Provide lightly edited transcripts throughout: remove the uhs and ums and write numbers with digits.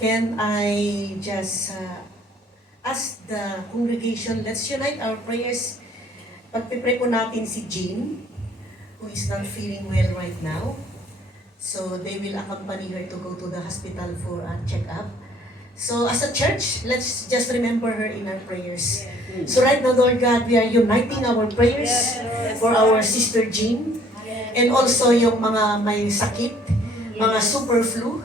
Can I just ask the congregation, let's unite our prayers. Pagpipray po natin si Jean, who is not feeling well right now. So they will accompany her to go to the hospital for a check-up. So as a church, let's just remember her in our prayers. So right now, Lord God, we are uniting our prayers for our sister Jean. And also yung mga may sakit, mga super flu.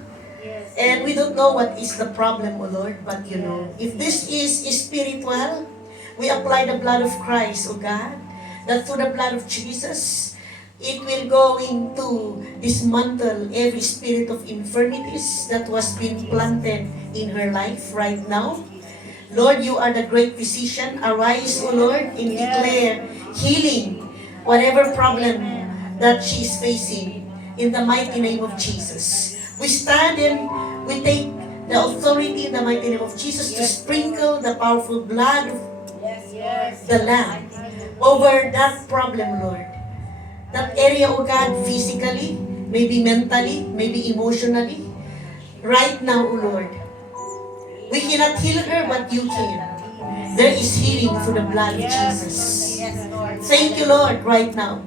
And we don't know what is the problem, O Lord, but you know. If this is spiritual, we apply the blood of Christ, O God, that through the blood of Jesus, it will go into dismantle every spirit of infirmities that was being planted in her life right now. Lord, you are the great physician. Arise, O Lord, and declare healing, whatever problem that she is facing, in the mighty name of Jesus. We stand and we take the authority in the mighty name of Jesus to sprinkle the powerful blood of the Lamb over that problem, Lord. That area, O God, physically, maybe mentally, maybe emotionally. Right now, O Lord, we cannot heal her, but you can. There is healing through the blood of Jesus. Thank you, Lord, right now.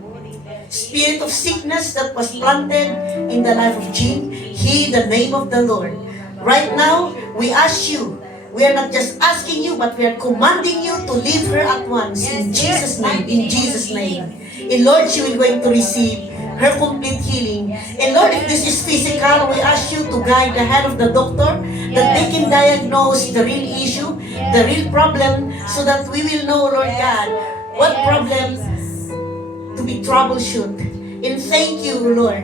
Spirit of sickness that was planted in the life of Jean, heed the name of the Lord. Right now, we ask you, we are not just asking you, but we are commanding you to leave her at once in Jesus' name, in Jesus' name. And Lord, she will going to receive her complete healing. And Lord, if this is physical, we ask you to guide the hand of the doctor, that they can diagnose the real issue, the real problem, so that we will know, Lord God, what problem to be troubleshoot. And thank you, Lord,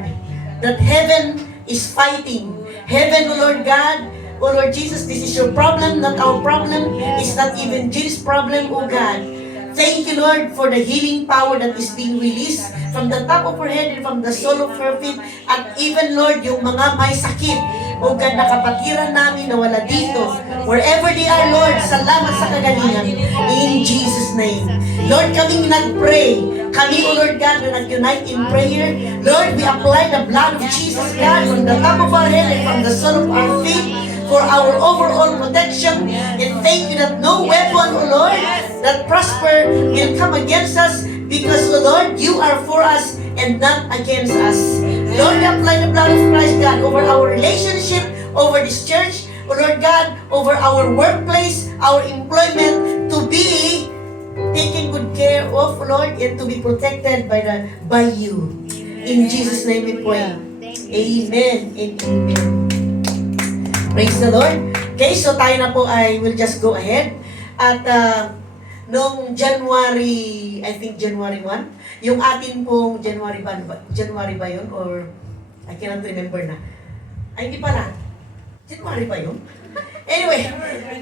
that heaven is fighting. Heaven, O Lord God, O Lord Jesus, this is your problem, not our problem. It's not even Jill's problem, O God. Thank you, Lord, for the healing power that is being released from the top of her head and from the sole of her feet. At even, Lord, yung mga may sakit, O God, nakapatiran namin na wala dito. Wherever they are, Lord, salamat sa kagalingan. In Jesus' name. Lord, kami nag-pray. Kami, O Lord God, na nag-unite in prayer. Lord, we apply the blood of Jesus, God, from the top of our head and from the sole of our feet for our overall protection. And thank you that no weapon, O Lord, that prosper will come against us, because, O Lord, you are for us and not against us. Lord, we apply the blood of Christ, God, over our relationship, over this church, O Lord God, over our workplace, our employment, to be taken good care of, Lord, and to be protected by you. In Jesus' name we pray. Amen and amen. Praise the Lord. Okay, so tayo na po ay will just go ahead. At noong January, I think January 1, yung atin pong January ba yun? Or I cannot remember na. Ay, hindi pala. January ba yun? Anyway.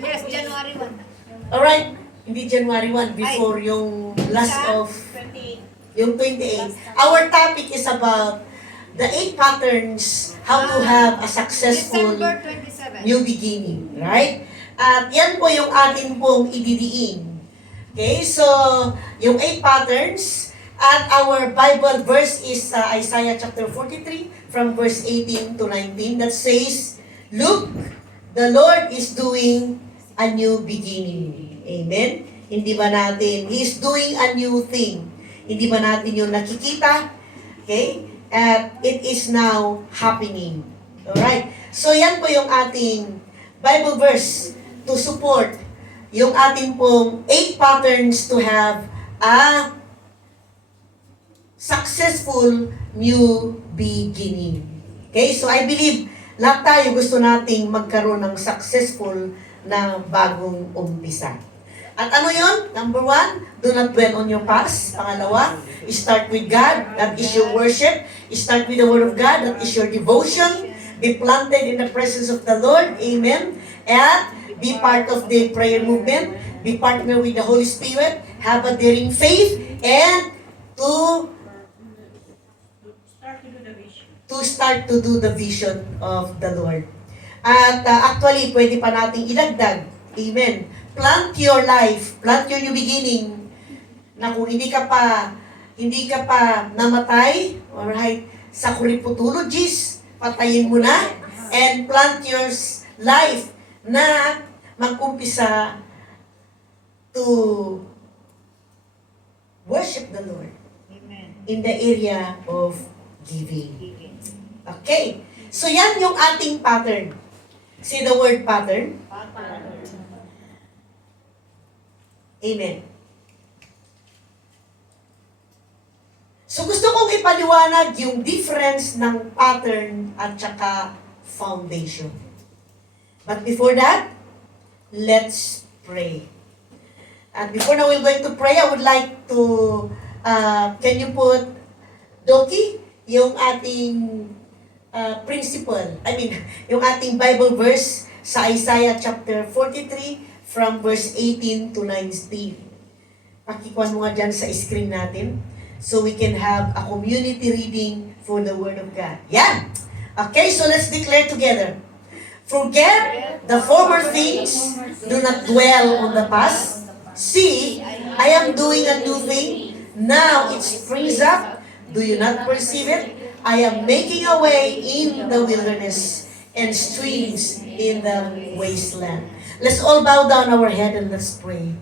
Yes, January 1. Alright. Hindi January 1, before yung last of, yung 28. Our topic is about the 8 patterns how to have a successful December 27. new beginning. Right? At yan po yung atin pong ididiin. Okay, so yung 8 patterns, at our Bible verse is Isaiah chapter 43 from verse 18 to 19 that says, "Look, the Lord is doing a new beginning." Amen? Hindi ba natin, He is doing a new thing. Hindi ba natin yung nakikita? Okay? At it is now happening. Alright? So yan po yung ating Bible verse to support yung ating pong 8 patterns to have a successful new beginning. Okay? So I believe lahat tayo gusto nating magkaroon ng successful na bagong umpisa. At ano yun? Number 1, do not dwell on your past. Pangalawa, start with God. That is your worship. Start with the Word of God. That is your devotion. Be planted in the presence of the Lord. Amen. And be part of the prayer movement. Be partner with the Holy Spirit. Have a daring faith. And to start to do the vision of the Lord. At actually, pwede pa nating idagdag. Amen. Plant your life, plant your new beginning, na kung hindi ka pa namatay, alright, sa kuripotologies, patayin mo na, and plant your life na mag-umpisa to worship the Lord Amen. in the area of giving. Giving. Okay. So yan yung ating pattern. See the word pattern? Amen. So gusto kong ipaliwanag yung difference ng pattern at saka foundation. But before that, let's pray. And before now we're going to pray, I would like to, can you put, Doki, yung ating principle, yung ating Bible verse sa Isaiah chapter 43 from verse 18 to 19. Pakikuan mo nga dyan sa screen natin so we can have a community reading for the Word of God. Yan! Okay, so let's declare together. Forget the former things, do not dwell on the past. See, I am doing a new thing. Now it springs up. Do you not perceive it? I am making a way in the wilderness and streams in the wasteland. Let's all bow down our head and let's pray.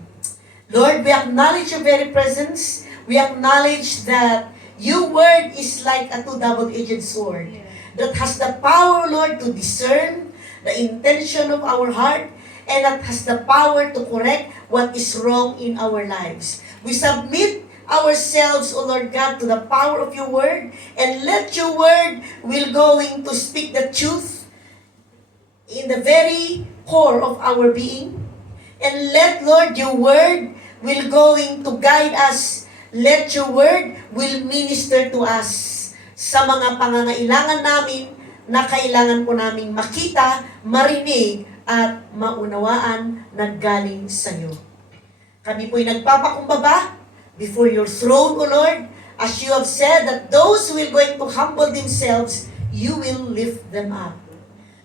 Lord, we acknowledge your very presence. We acknowledge that your word is like a two-double-edged sword that has the power, Lord, to discern the intention of our heart and that has the power to correct what is wrong in our lives. We submit ourselves, O Lord God, to the power of your word, and let your word will going to speak the truth in the very core of our being. And let, Lord, your word will going to guide us. Let your word will minister to us sa mga pangangailangan namin na kailangan po naming makita, marinig, at maunawaan na galing sa iyo. Kami po'y nagpapakumbaba before your throne, O Lord, as you have said that those who will going to humble themselves, you will lift them up.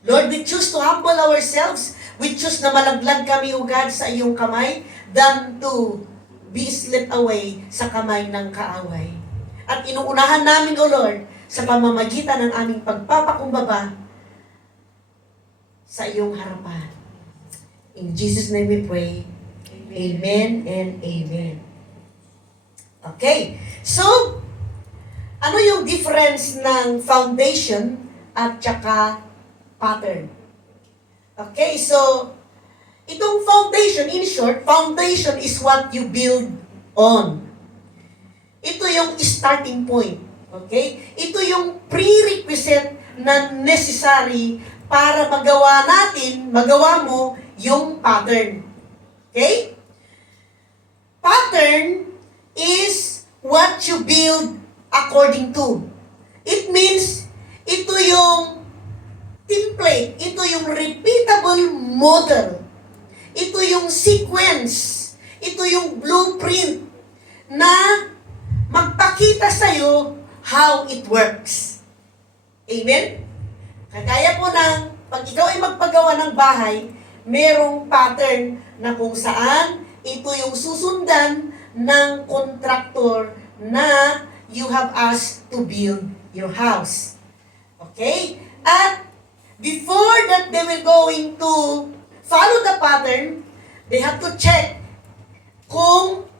Lord, we choose to humble ourselves. We choose na malaglag kami, O God, sa iyong kamay than to be slipped away sa kamay ng kaaway. At inuunahan namin, O Lord, sa pamamagitan ng aming pagpapakumbaba sa iyong harapan. In Jesus' name we pray. Amen and amen. Okay. So, ano yung difference ng foundation at saka pattern? Okay, so, itong foundation, in short, foundation is what you build on. Ito yung starting point. Okay? Ito yung prerequisite na necessary para magawa mo yung pattern. Okay? Pattern is what you build according to. It means, ito yung template, ito yung repeatable model, ito yung sequence, ito yung blueprint na magpakita sa'yo how it works. Amen? Kagaya po ng, pag ikaw ay magpagawa ng bahay, merong pattern na kung saan ito yung susundan ng contractor na you have asked to build your house. Okay? At before that they will going to follow the pattern, they have to check kung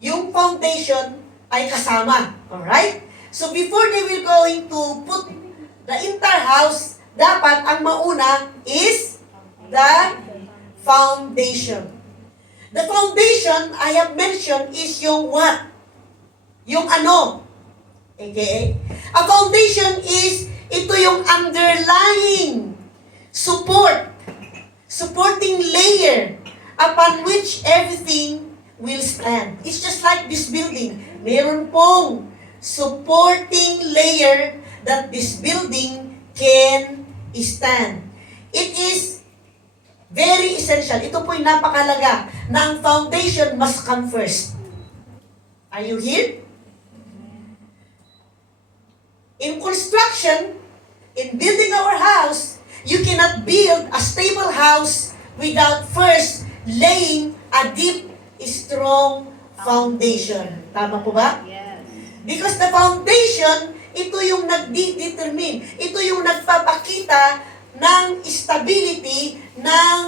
yung foundation ay kasama. Alright? So before they will going to put the entire house, dapat ang mauna is the foundation. The foundation I have mentioned is yung what? Yung ano? Okay? A foundation is, ito yung underlying support, supporting layer upon which everything will stand. It's just like this building. Meron pong supporting layer that this building can stand. It is very essential. Ito po'y napakalaga na ang foundation must come first. Are you here? In construction, in building our house, you cannot build a stable house without first laying a deep, strong foundation. Tama po ba? Yes. Because the foundation, ito yung nagdetermine. Ito yung nagpapakita ng stability ng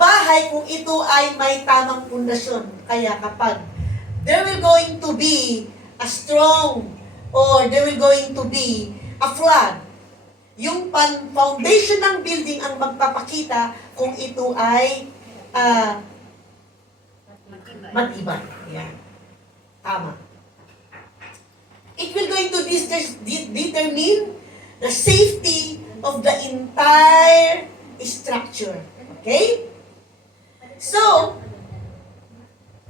bahay kung ito ay may tamang pundasyon. Kaya kapag there will going to be a storm or there will going to be a flood, yung foundation ng building ang magpapakita kung ito ay matibay. Yan. Tama. It will going to determine the safety of the entire structure. Okay? So,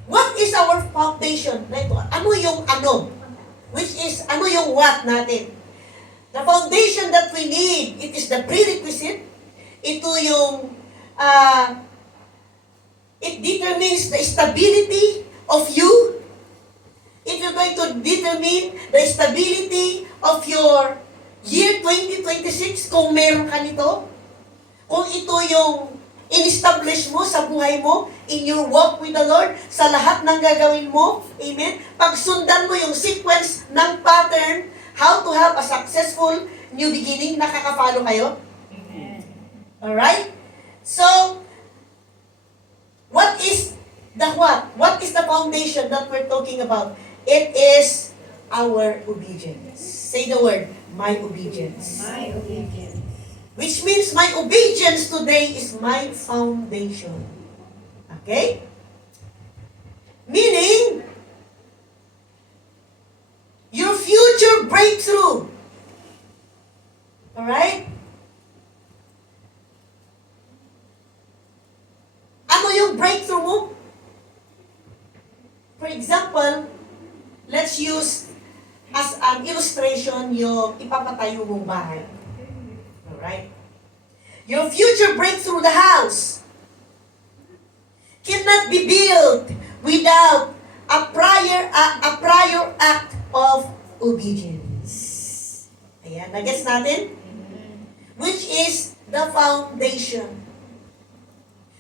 what is our foundation? Ano yung ano? Which is, ano yung what natin? The foundation that we need, it is the prerequisite. Ito yung, it determines the stability of you. If you're going to determine the stability of your year 2026, kung meron ka nito, kung ito yung in-establish mo sa buhay mo, in your walk with the Lord, sa lahat ng gagawin mo, amen? Pagsundan mo yung sequence ng pattern, how to have a successful new beginning, nakaka-follow kayo? Amen. Alright? So, what is the what? What is the foundation that we're talking about? It is our obedience. Say the word, my obedience. My obedience. Which means my obedience today is my foundation. Okay? Meaning, your future breakthrough. Alright? Ano yung breakthrough mo? For example, let's use as an illustration yung ipapatayo mong bahay. Alright? Your future breakthrough the house cannot be built without a prior act of obedience. Ayan, nagets natin? Which is the foundation.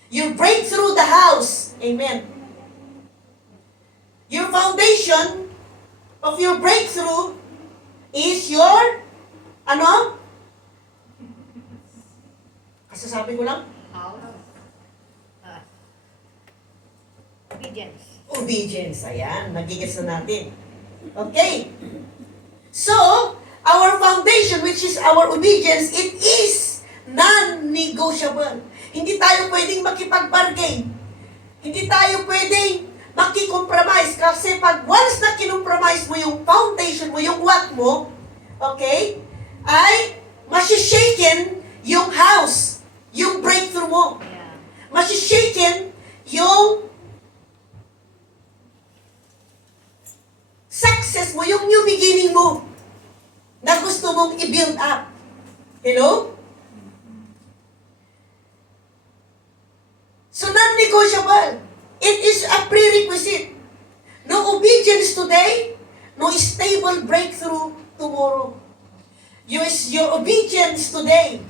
You break through the house. Amen. Your foundation of your breakthrough is your, ano? Kasasabi ko lang? House. Obedience. Obedience. Ayan, nagigets na natin. Okay. So, our foundation, which is our obedience, it is non-negotiable. Hindi tayo pwedeng makipag-bargain. Hindi tayo pwedeng maki-compromise. Kasi pag once na kinumpromise mo yung foundation mo, yung what mo, okay, ay masishaken yung house, yung breakthrough mo. Yeah. Masishaken yung success mo, yung new beginning mo na gusto mong i-build up. Hello? So, non-negotiable. It is a prerequisite. No obedience today, no stable breakthrough tomorrow. Your obedience today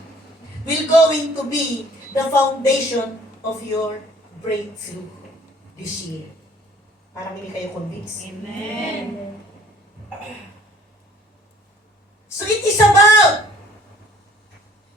will going to be the foundation of your breakthrough this year. Parang hindi kayo convinced. Amen. So it is about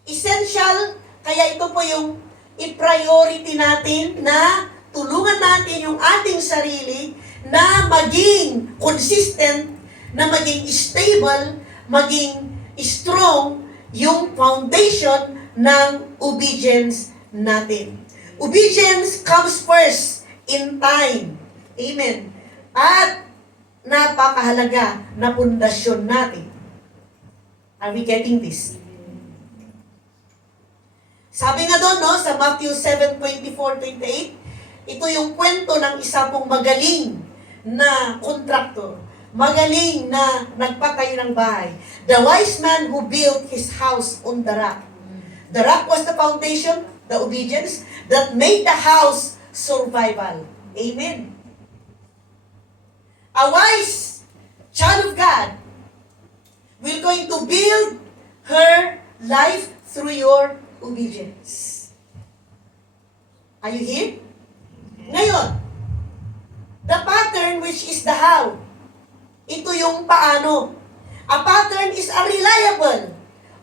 essential, kaya ito po yung i-priority natin na tulungan natin yung ating sarili na maging consistent, na maging stable, maging strong yung foundation ng obedience natin. Obedience comes first in time. Amen. At napakahalaga na pundasyon natin. Are we getting this? Sabi nga doon, no, sa Matthew 7:24-28, ito yung kwento ng isa pong magaling na kontraktor. Magaling na nagpatayo ng bahay. The wise man who built his house on the rock. The rock was the foundation, the obedience, that made the house survival. Amen. A wise child of God will going to build her life through your obedience. Are you here? Ngayon, the pattern which is the how. Ito yung paano. A pattern is a reliable,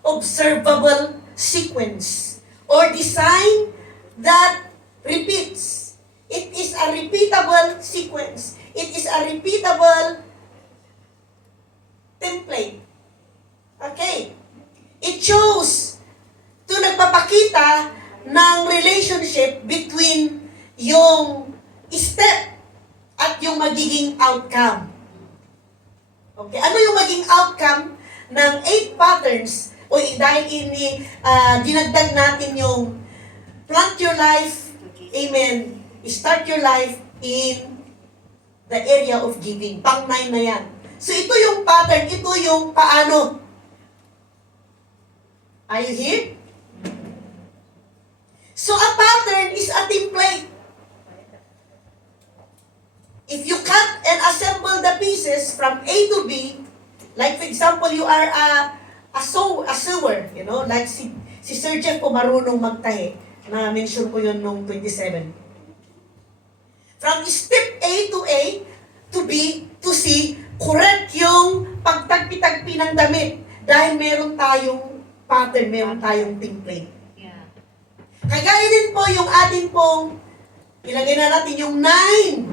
observable sequence or design that repeats. It is a repeatable sequence. It is a repeatable template. Okay. It shows to nagpapakita ng relationship between yung step at yung magiging outcome. Okay, ano yung maging outcome ng 8 patterns? O dahil dinagdag natin yung plant your life, amen, start your life in the area of giving. Pang-9 na yan. So ito yung pattern, ito yung paano. Are you here? So a pattern is a template. If you cut and assemble the pieces from A to B, like for example, you are a sewer, you know, like si Sir Jeff po marunong magtahi, na-mention ko yun nung 27. From step A to B to C, correct yung pagtagpi-tagpi ng damit dahil meron tayong pattern, meron tayong template. Yeah. Kagaya din po yung atin pong, ilagay na natin yung 9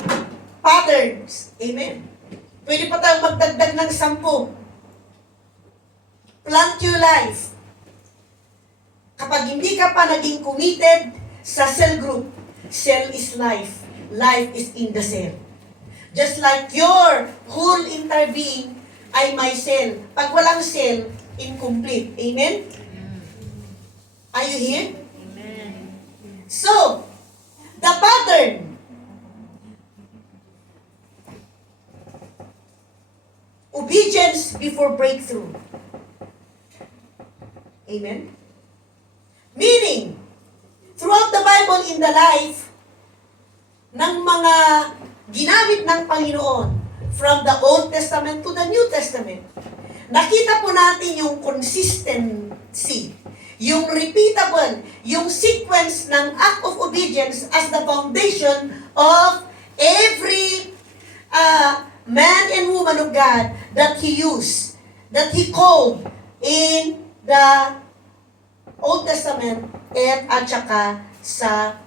patterns. Amen. Pwede pa tayong magdagdag ng 10. Plant your life. Kapag hindi ka pa naging committed sa cell group, cell is life. Life is in the cell. Just like your whole entire being ay may cell. Pag walang cell, incomplete. Amen? Are you here? Amen. So, the pattern. Obedience before breakthrough. Amen? Meaning, throughout the Bible in the life ng mga ginamit ng Panginoon, from the Old Testament to the New Testament, nakita po natin yung consistency, yung repeatable, yung sequence ng act of obedience as the foundation of every man and woman of God that He used, that He called in the Old Testament at saka sa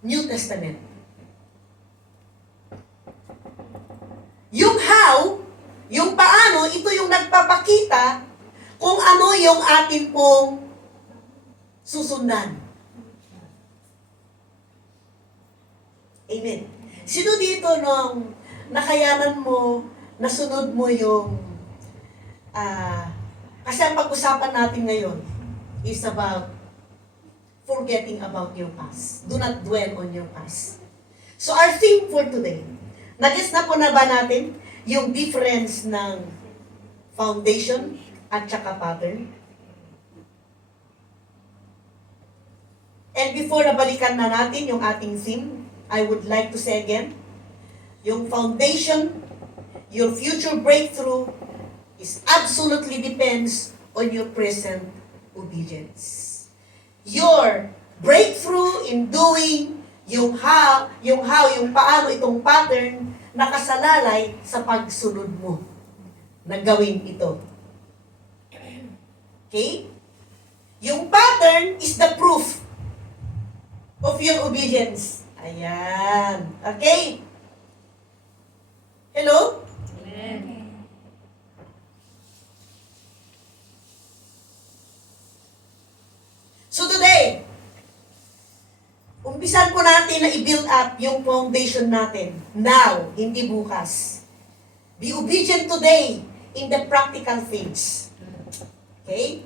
New Testament. Yung how, yung paano, ito yung nagpapakita kung ano yung atin pong susundan. Amen. Sino dito nung nakayanan mo, nasunod mo yung, kasi ang pag-usapan natin ngayon is about forgetting about your past. Do not dwell on your past. So our theme for today, nagets na po na ba natin yung difference ng foundation at saka pattern? And before nabalikan na natin yung ating theme, I would like to say again, yung foundation, your future breakthrough is absolutely depends on your present obedience. Your breakthrough in doing yung paano itong pattern nakasalalay sa pagsunod mo na gawin ito. Okay? Yung pattern is the proof of your obedience. Ayan. Okay? Hello? Amen. So today, umpisan po natin na i-build up yung foundation natin. Now, hindi bukas. Be obedient today in the practical things. Okay?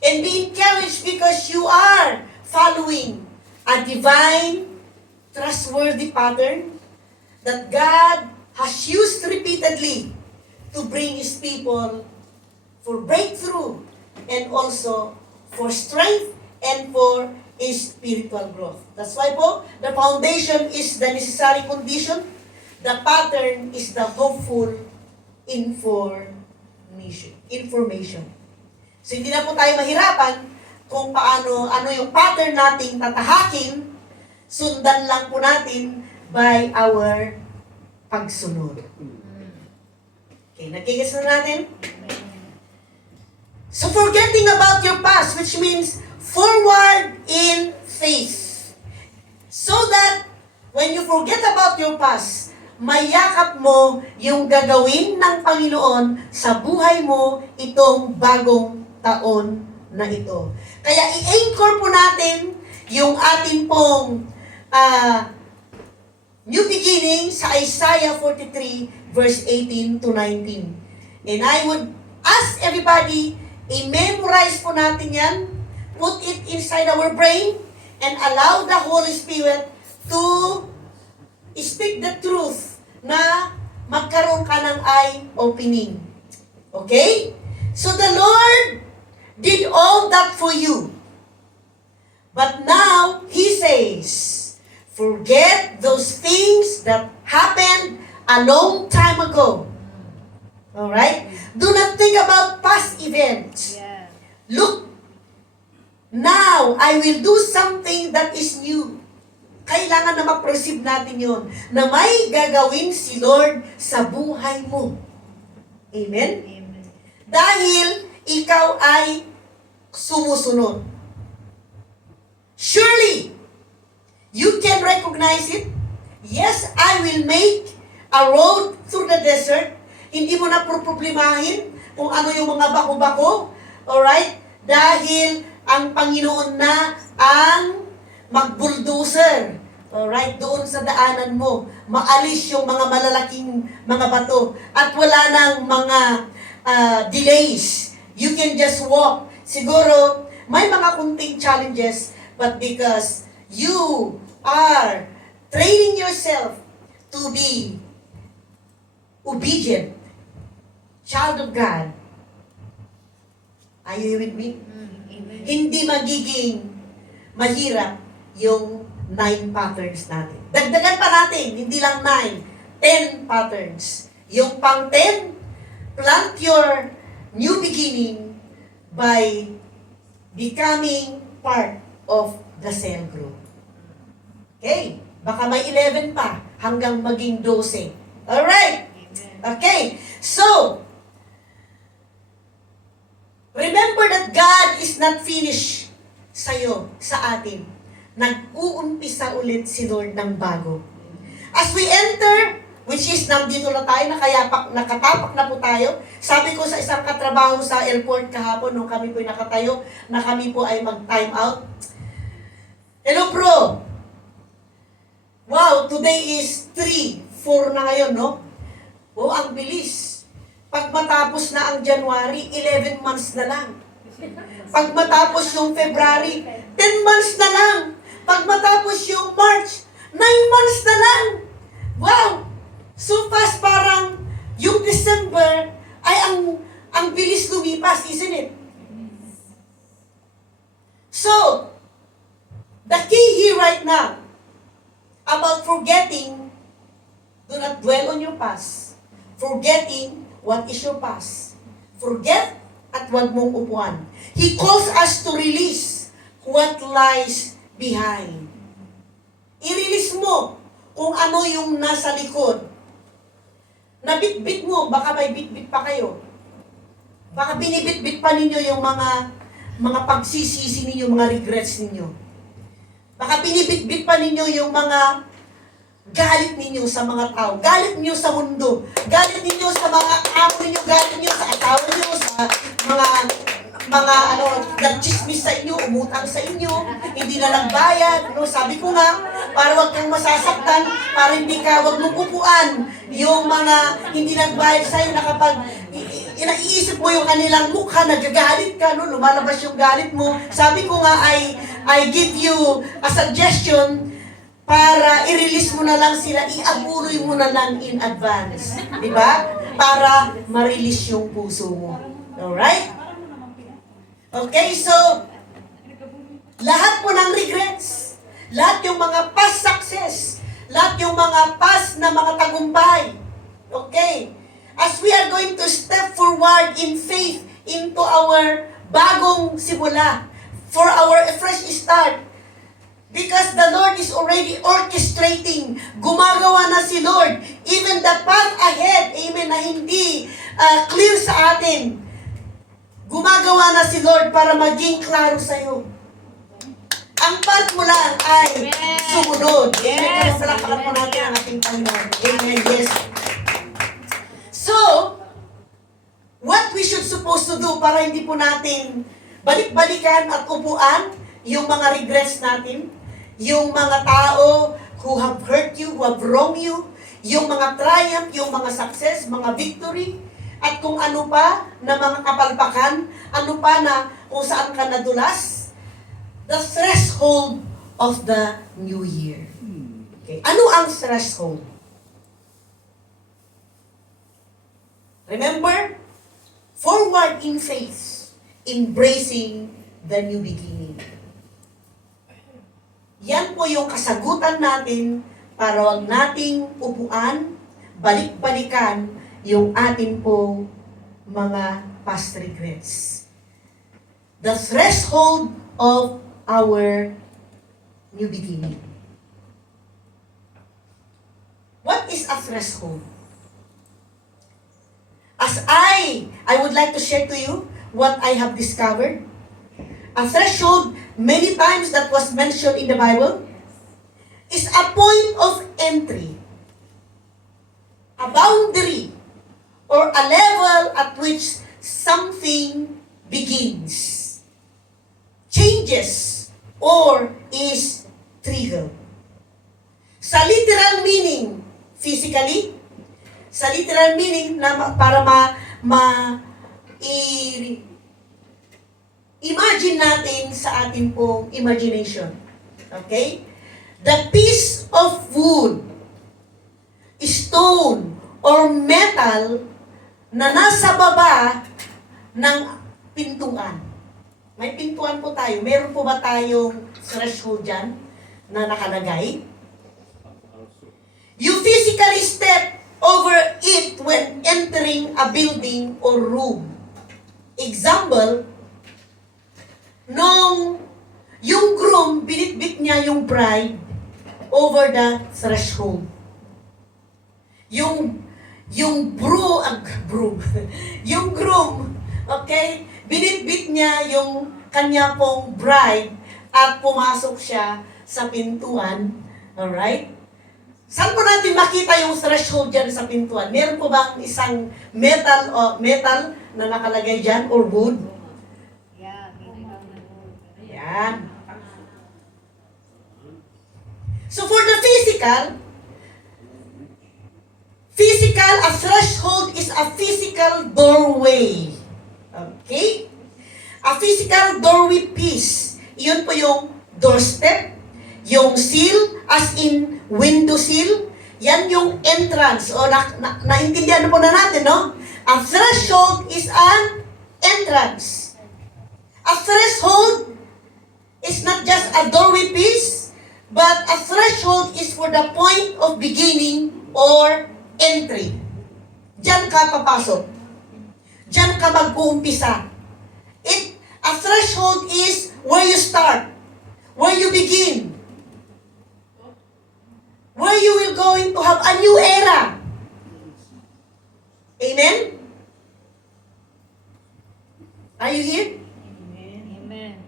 And be encouraged because you are following a divine, trustworthy pattern that God has used repeatedly to bring His people for breakthrough and also for strength and for spiritual growth. That's why po, the foundation is the necessary condition. The pattern is the hopeful information. So hindi na po tayo mahirapan kung ano yung pattern nating tatahakin, sundan lang po natin by our pagsunod. Okay, nagigits na natin? So forgetting about your past, which means forward in faith. So that when you forget about your past, mayakap mo yung gagawin ng Panginoon sa buhay mo itong bagong taon na ito. Kaya i-anchor po natin yung atin pong new beginning sa Isaiah 43 verse 18 to 19. And I would ask everybody, i-memorize po natin yan, put it inside our brain, and allow the Holy Spirit to speak the truth na magkaroon ka ng eye-opening. Okay? So the Lord did all that for you. But now, He says, forget those things that happened a long time ago. Alright? Do not think about past events. Yeah. Look, now, I will do something that is new. Kailangan na ma-perceive natin yon na may gagawin si Lord sa buhay mo. Amen? Amen. Dahil ikaw ay sumusunod. Surely, you can recognize it. Yes, I will make a road through the desert. Hindi mo na problemahin kung ano yung mga bako-bako. Alright? Dahil ang Panginoon na ang mag-bulldozer. Alright? Doon sa daanan mo. Maalis yung mga malalaking mga bato. At wala nang mga delays. You can just walk. Siguro, may mga kunting challenges, but because you are training yourself to be obedient, child of God. Are you with me? Amen. Hindi magiging mahirap yung 9 patterns natin. Dagdagan pa natin, hindi lang 9, 10 patterns. Yung pang 10, plant your new beginning by becoming part of the cell group. Okay? Baka may 11 pa hanggang maging 12. Alright? Amen. Okay, so, remember that God is not finished sa'yo, sa atin. Nag-uumpisa ulit si Lord ng bago. As we enter, which is nandito na tayo, nakatapak na po tayo. Sabi ko sa isang katrabaho sa airport kahapon, nung kami po nakatayo, na kami po ay mag-time out. Hello, bro! Wow, today is 3-4 na ngayon, no? Oh, ang bilis. Pag matapos na ang January, 11 months na lang. Pag matapos yung February, 10 months na lang. Pag matapos yung March, 9 months na lang. Wow! So fast, parang yung December ay ang bilis lumipas, isn't it? So, the key here right now about forgetting, do not dwell on your past. Forgetting what is your past. Forget at wag mong upuan. He calls us to release what lies behind. I-release mo kung ano yung nasa likod. Nabitbit mo, baka may bitbit pa kayo. Baka binibitbit pa ninyo yung mga pagsisisi ninyo, mga regrets ninyo. Baka binibitbit pa ninyo yung mga galit ninyo sa mga tao, galit ninyo sa mundo, galit ninyo sa mga amo ninyo, galit ninyo sa asawa ninyo, sa mga nagchismis sa inyo, umutang sa inyo, hindi na nagbayad. No? Sabi ko nga, para wag kang masasaktan, para hindi ka, wag mong upuan yung mga hindi nagbayad sa'yo na kapag inaiisip mo yung kanilang mukha, nagagalit ka, no? Lumalabas yung galit mo. Sabi ko nga, I give you a suggestion para i-release mo na lang sila, iabuloy mo na lang in advance. Di ba? Para ma-release yung puso mo. Alright? Okay, so, lahat po ng regrets, lahat yung mga past success, lahat yung mga past na mga tagumpay. Okay? As we are going to step forward in faith into our bagong simula, for our fresh start, because the Lord is already orchestrating. Gumagawa na si Lord. Even the path ahead, amen, na hindi clear sa atin. Gumagawa na si Lord para maging klaro sa'yo. Ang part mo lang ay Amen. sumunod. Amen. Yes. Palakpakan po natin ang ating Panginoon. Amen. Yes. So, what we should supposed to do para hindi po natin balik-balikan at upuan yung mga regrets natin, yung mga tao who have hurt you, who have wronged you, yung mga triumph, yung mga success, mga victory, at kung ano pa na mga kapalpakan, ano pa na kung saan ka nadulas, the threshold of the new year. Okay. Ano ang threshold? Remember, forward in faith, embracing the new beginning. Yan po yung kasagutan natin para wag nating upuan, balik-balikan yung ating po mga past regrets. The threshold of our new beginning. What is a threshold? As I would like to share to you what I have discovered. A threshold, many times that was mentioned in the Bible, is a point of entry, a boundary, or a level at which something begins, changes, or is triggered. Sa literal meaning, physically, sa literal meaning na para imagine natin sa ating pong imagination. Okay? The piece of wood, stone, or metal na nasa baba ng pintuan. May pintuan po tayo. Meron po ba tayong threshold dyan na nakalagay? You physically step over it when entering a building or room. Example, nung yung groom, binitbit niya yung bride over the threshold. Yung groom, okay, binitbit niya yung kanya pong bride at pumasok siya sa pintuan. Alright? Saan po natin makita yung threshold dyan sa pintuan? Meron po bang isang metal na nakalagay dyan or wood? Yan. So for the physical, a threshold is a physical doorway. Okay? A physical doorway piece. Iyon po yung doorstep, yung sill, as in window sill. Yan yung entrance. O naintindihan na po na natin, no? A threshold is an entrance. A threshold is not just a doorway piece, but a threshold is for the point of beginning or entry. Diyan ka papasok. Diyan ka mag-uumpisa. A threshold is where you start, where you begin, where you will going to have a new era. Amen? Are you here? Amen.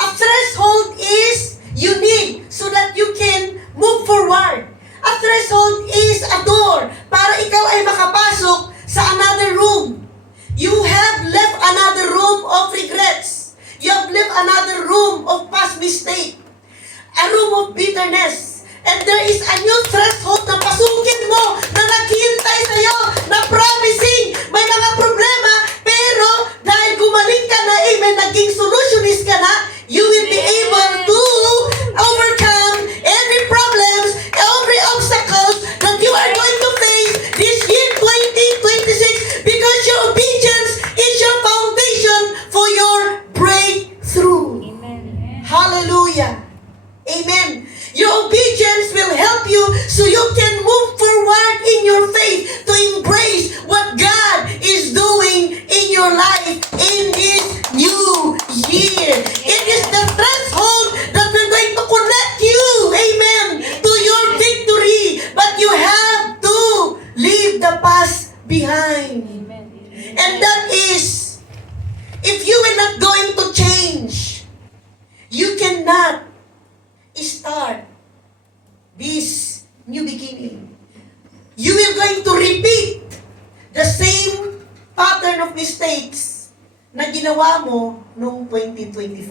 A threshold is unique so that you can move forward. A threshold is a door para ikaw ay makapasok sa another room. You have left another room of regrets. You have left another room of past mistake. A room of bitterness. And there is a new threshold na pasukin mo na naghihintay sa'yo na promising may mga problema pero dahil gumaling ka na, amen, naging solutionist ka na, you will be able to overcome every problems, every obstacles that you are going to face this year 2026 because your obedience is your foundation for your breakthrough. Amen. Hallelujah. Amen. Your obedience will help you so you can move forward in your faith to embrace what God is doing in your life in this new year. It is the threshold that we're going to connect you, amen, to your victory. But you have to leave the past behind. Amen. And that is, if this new beginning. You will going to repeat the same pattern of mistakes na ginawa mo noong 2025.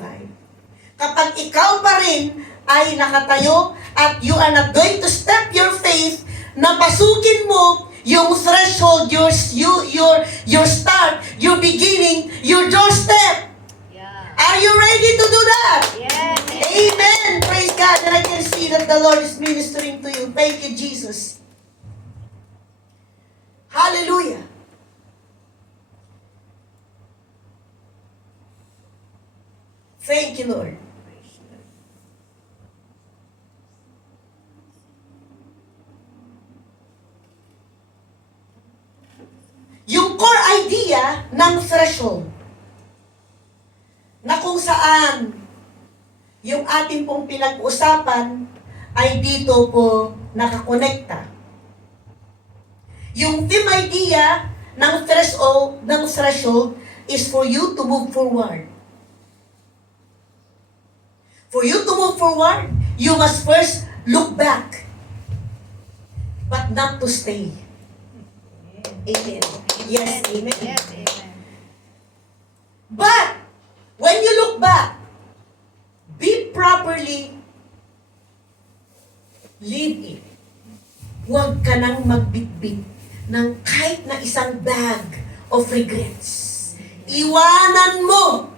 Kapag ikaw pa rin ay nakatayo at you are not going to step your faith na pasukin mo yung threshold, your start, your beginning, your doorstep. Yeah. Are you ready to do that? Yes. Amen. Praise God. And I can see that the Lord is ministering to you. Thank you, Jesus. Hallelujah. Thank you, Lord. Yung core idea ng threshold na kung saan yung ating pong pinag-usapan ay dito po nakakonekta. Yung theme idea ng threshold is for you to move forward. For you to move forward, you must first look back, but not to stay. Amen. Yes, amen. Yes, amen. But, when you look back, be properly live it. Huwag ka nang magbitbit ng kahit na isang bag of regrets. Iwanan mo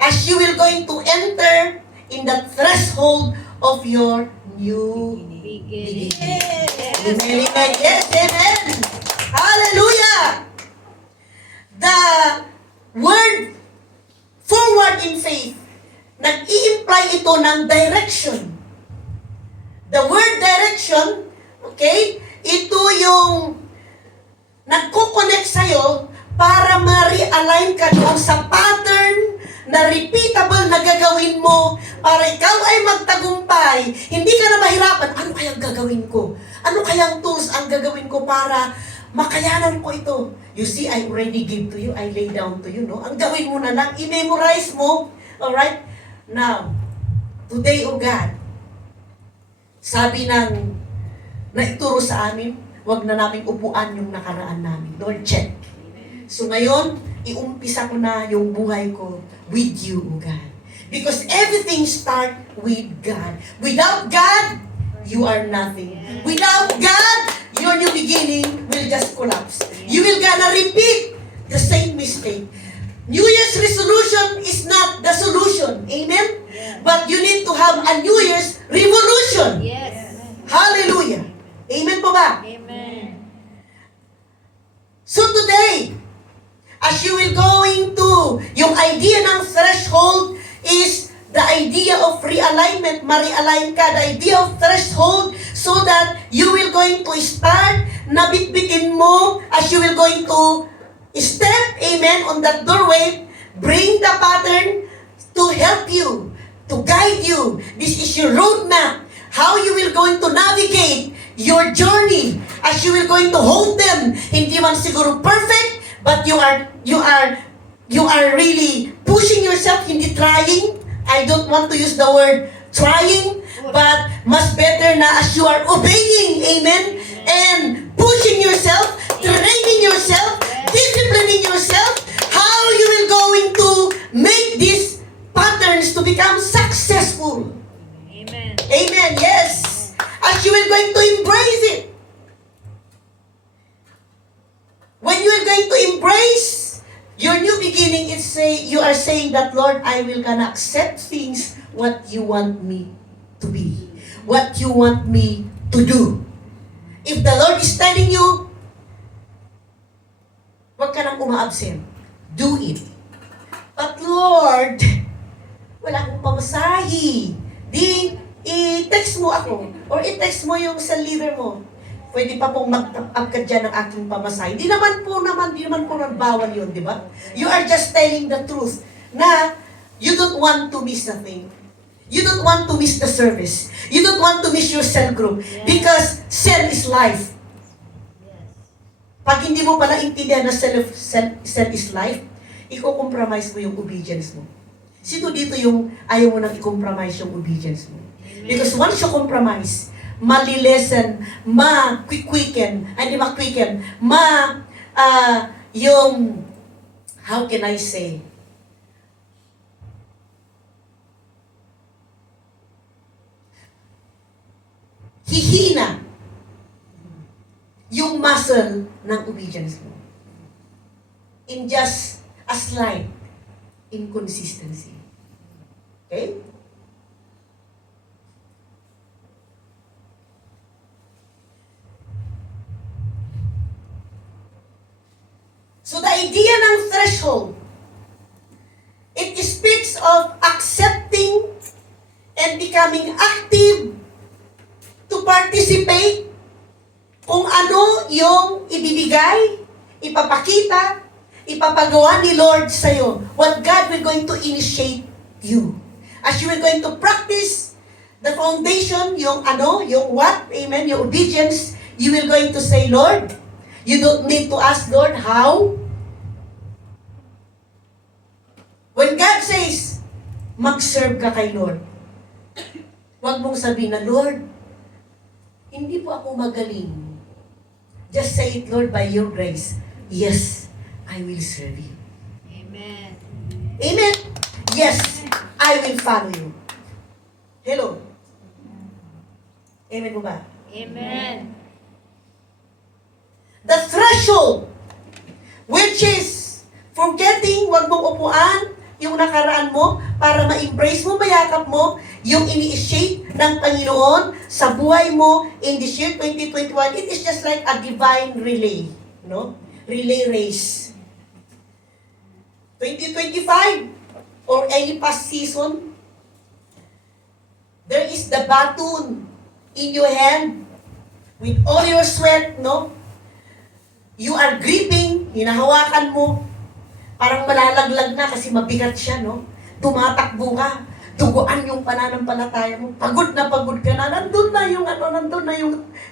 as you will going to enter in the threshold of your new Beginning. Amen, amen. Yes, amen. Hallelujah. The word forward in faith, nag-i-imply ito ng direction. The word direction, okay, ito yung nagko-connect sa'yo para ma-realign ka doon sa pattern na repeatable na gagawin mo para ikaw ay magtagumpay. Hindi ka na mahirapan, ano kayang gagawin ko? Ano kayang tools ang gagawin ko para makayanan ko ito? You see, I already gave to you, I lay down to you, no? Ang gawin mo na lang, i-memorize mo, alright? Now, today, oh God, sabi ng naituro sa amin, wag na naming upuan yung nakaraan namin. Lord, check. So ngayon, iumpisa ko na yung buhay ko with you, O God. Because everything start with God. Without God, you are nothing. Without God, your new beginning will just collapse. You will gonna repeat the same mistake. New Year's resolution is not the solution. Amen? But you need to have a New Year's revolution. Yes. Hallelujah. Amen po ba? Amen. So today, as you will going to, yung idea ng threshold is the idea of realignment. Ma-realign ka. The idea of threshold so that you will going to start na bitbitin mo as you will going to step, amen, on that doorway. Bring the pattern to help you, to guide you. This is your roadmap. How you will going to navigate your journey as you will going to hold them. Hindi man siguro perfect, but you are really pushing yourself, hindi trying. I don't want to use the word trying, but much better na as you are obeying, amen, and pushing yourself, training yourself, disciplining yourself, how you will going to make these patterns to become successful. Amen. Amen, yes. As you will going to embrace it. When you are going to embrace your new beginning, you are saying that, Lord, I will gonna accept things what you want me to be, what you want me to do. If the Lord is telling you, wag ka nang uma-absent. Do it. But Lord, wala akong pamasahe. Di, i-text mo ako. Or i-text mo yung sa leader mo. Pwede pa pong mag-top up ka dyan ng aking pamasahe. Di naman po bawal yun, di ba? You are just telling the truth na you don't want to miss the thing. You don't want to miss the service. You don't want to miss your cell group. Because cell is life. Pag hindi mo pala intindihan na cell is life, i-compromise mo yung obedience mo. Sino dito yung ayaw mo nang i-compromise yung obedience mo? Because once you compromise, malilesen, ma-quicken, hindi ma-quicken, yung, how can I say, hihina yung muscle ng obedience mo. In just a slight inconsistency. Okay? So the idea ng threshold, it speaks of accepting and becoming active to participate kung ano yung ibibigay, ipapakita, ipapagawa ni Lord sa'yo. What God will going to initiate you. As you are going to practice the foundation, yung ano, yung what, amen, yung obedience, you will going to say, Lord, you don't need to ask, Lord, how? When God says, mag-serve ka kay Lord, huwag mong sabihin na, Lord, hindi po ako magaling. Just say it, Lord, by your grace. Yes, I will serve you. Amen. Amen? Yes, I will follow you. Hello? Amen mo ba? Amen. The threshold, which is forgetting, wag mong upuan, yung nakaraan mo, para ma-embrace mo, mayakap mo, yung ini-shape ng Panginoon sa buhay mo in this year 2021, it is just like a divine relay. No? Relay race. 2025 or any past season, there is the baton in your hand with all your sweat, no? You are gripping, hinahawakan mo, parang malalaglag na kasi mabigat siya, no? Tumatakbo ka, duguan yung pananampalataya mo, pagod na nandun na yung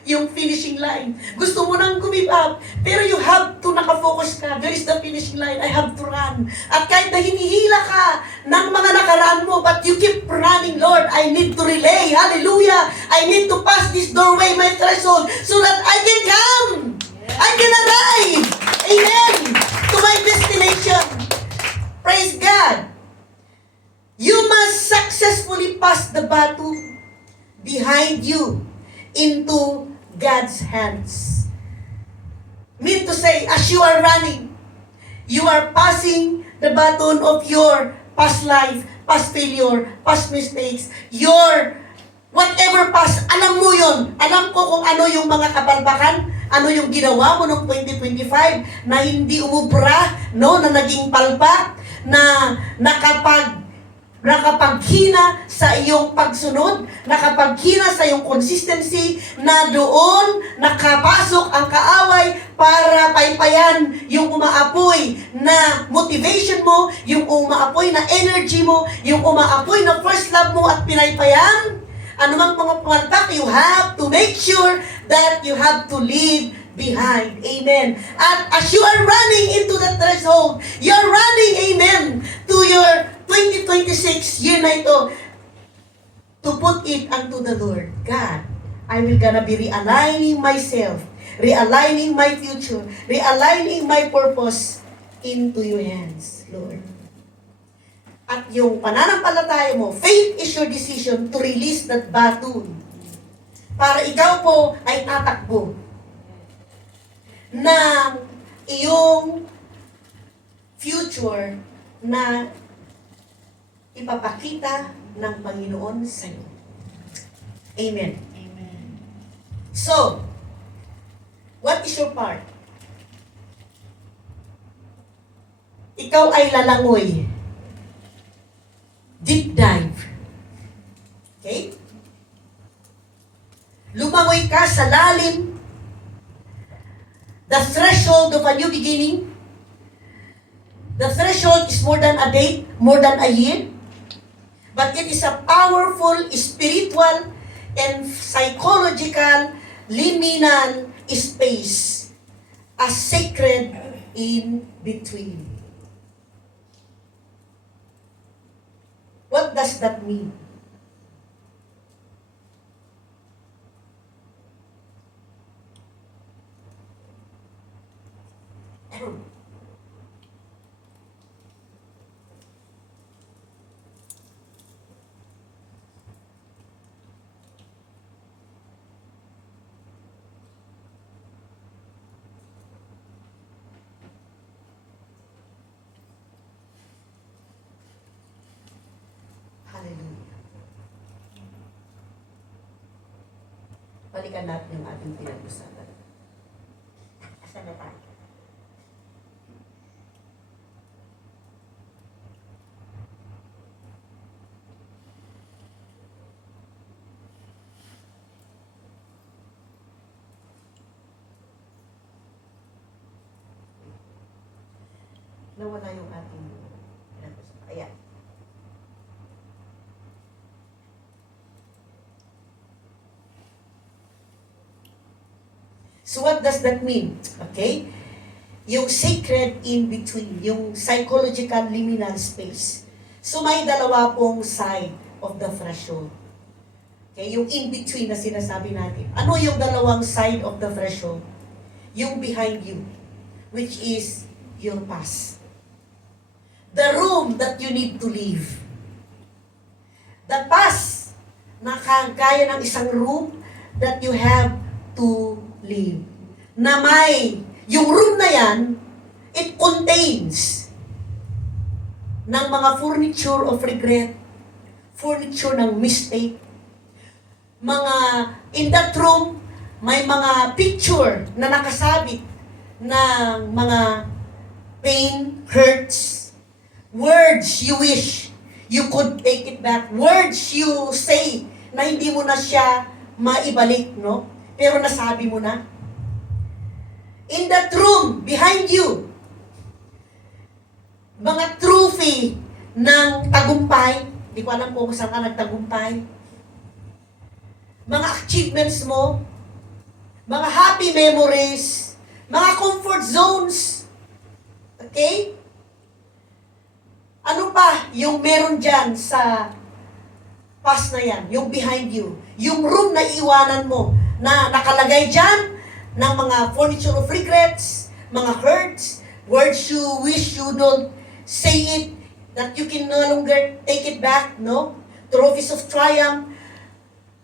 yung finishing line. Gusto mo nang give up, pero you have to nakafocus ka. There is the finishing line, I have to run. At kahit na hinihila ka ng mga nakaraan mo, but you keep running, Lord, I need to relay, hallelujah, I need to pass this doorway, my threshold, so that I can come, I can arrive, amen, to my destination. Praise God. You must successfully pass the baton behind you into God's hands. Mean to say, as you are running, you are passing the baton of your past life, past failure, past mistakes, your whatever past, alam mo yun. Alam ko kung ano yung mga kapalpakan, ano yung ginawa mo noong 2025 na hindi umubra, no, na naging palpak, na nakapaghina sa iyong pagsunod, nakapaghina sa iyong consistency, na doon nakapasok ang kaaway para paypayan yung umaapoy na motivation mo, yung umaapoy na energy mo, yung umaapoy na first love mo at pinaypayan. Anumang mga pumalpak, you have to make sure that you have to leave behind. Amen. At as you are running into the threshold, you're running, amen, to your 2026 year na ito, to put it unto the Lord. God, I will gonna be realigning myself, realigning my future, realigning my purpose into your hands, Lord. At yung pananampalataya mo, faith is your decision to release that baton. Para ikaw po ay tatakbo ng iyong future na ipapakita ng Panginoon sa iyo. Amen. Amen. So, what is your part? Ikaw ay lalangoy. Deep dive. Okay? Lumangoy ka sa lalim. The threshold of a new beginning. The threshold is more than a day, more than a year. But it is a powerful spiritual and psychological liminal space. A sacred in between. What does that mean? Hallelujah. Balikan natin yung ating pinag-usapan. Asan na tayo? Nawala yung ating pinag-usapan. Ayan. So what does that mean? Okay? Yung sacred in-between, yung psychological liminal space. So may dalawa pong side of the threshold. Okay? Yung in-between na sinasabi natin. Ano yung dalawang side of the threshold? Yung behind you, which is your past. The room that you need to leave. The past na kagaya ng isang room that you have to live. Na may, yung room na yan, it contains ng mga furniture of regret, furniture ng mistake, mga, in that room, may mga picture na nakasabit ng mga pain, hurts, words you wish you could take it back, words you say na hindi mo na siya maibalik, no? Pero nasabi mo na. In that room, behind you, mga trophy ng tagumpay, hindi ko alam kung saan ka nagtagumpay, mga achievements mo, mga happy memories, mga comfort zones, okay? Ano pa yung meron dyan sa past na yan, yung behind you, yung room na iwanan mo, na nakalagay dyan ng mga furniture of regrets, mga hurts, words you wish you don't say it, that you can no longer take it back, no? Trophies of triumph,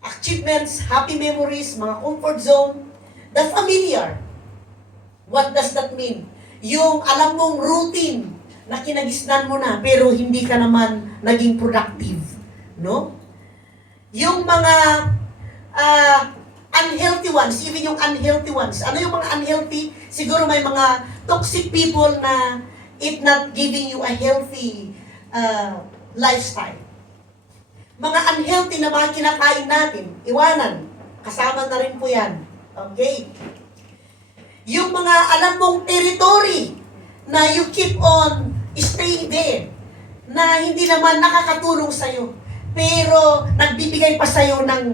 achievements, happy memories, mga comfort zone, the familiar. What does that mean? Yung alam mong routine na kinagisnan mo na, pero hindi ka naman naging productive, no? Yung mga unhealthy ones, even yung unhealthy ones. Ano yung mga unhealthy? Siguro may mga toxic people na it not giving you a healthy lifestyle. Mga unhealthy na mga kinakain natin, iwanan. Kasama na rin po yan. Okay? Yung mga alam mong territory na you keep on staying there, na hindi naman nakakatulong sa'yo, pero nagbibigay pa sa'yo ng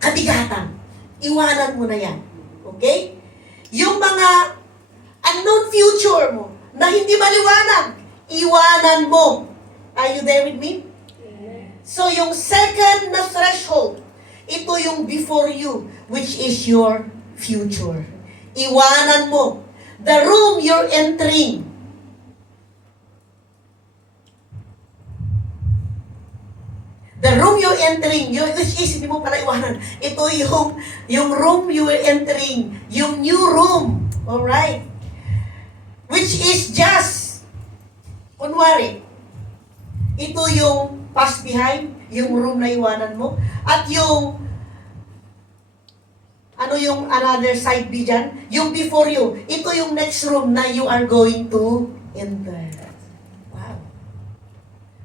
kabigatan. Iwanan mo na yan. Okay? Yung mga unknown future mo na hindi maliwanag, iwanan mo. Are you there with me? So yung second na threshold, ito yung before you, which is your future. Iwanan mo. The room you're entering. The room you're entering, which is, hindi mo pala iwanan. Ito yung room you are entering, yung new room. Alright? Which is just, kunwari, ito yung pass behind, yung room na iwanan mo, at yung, ano yung another side B dyan? Yung before you. Ito yung next room na you are going to enter. Wow.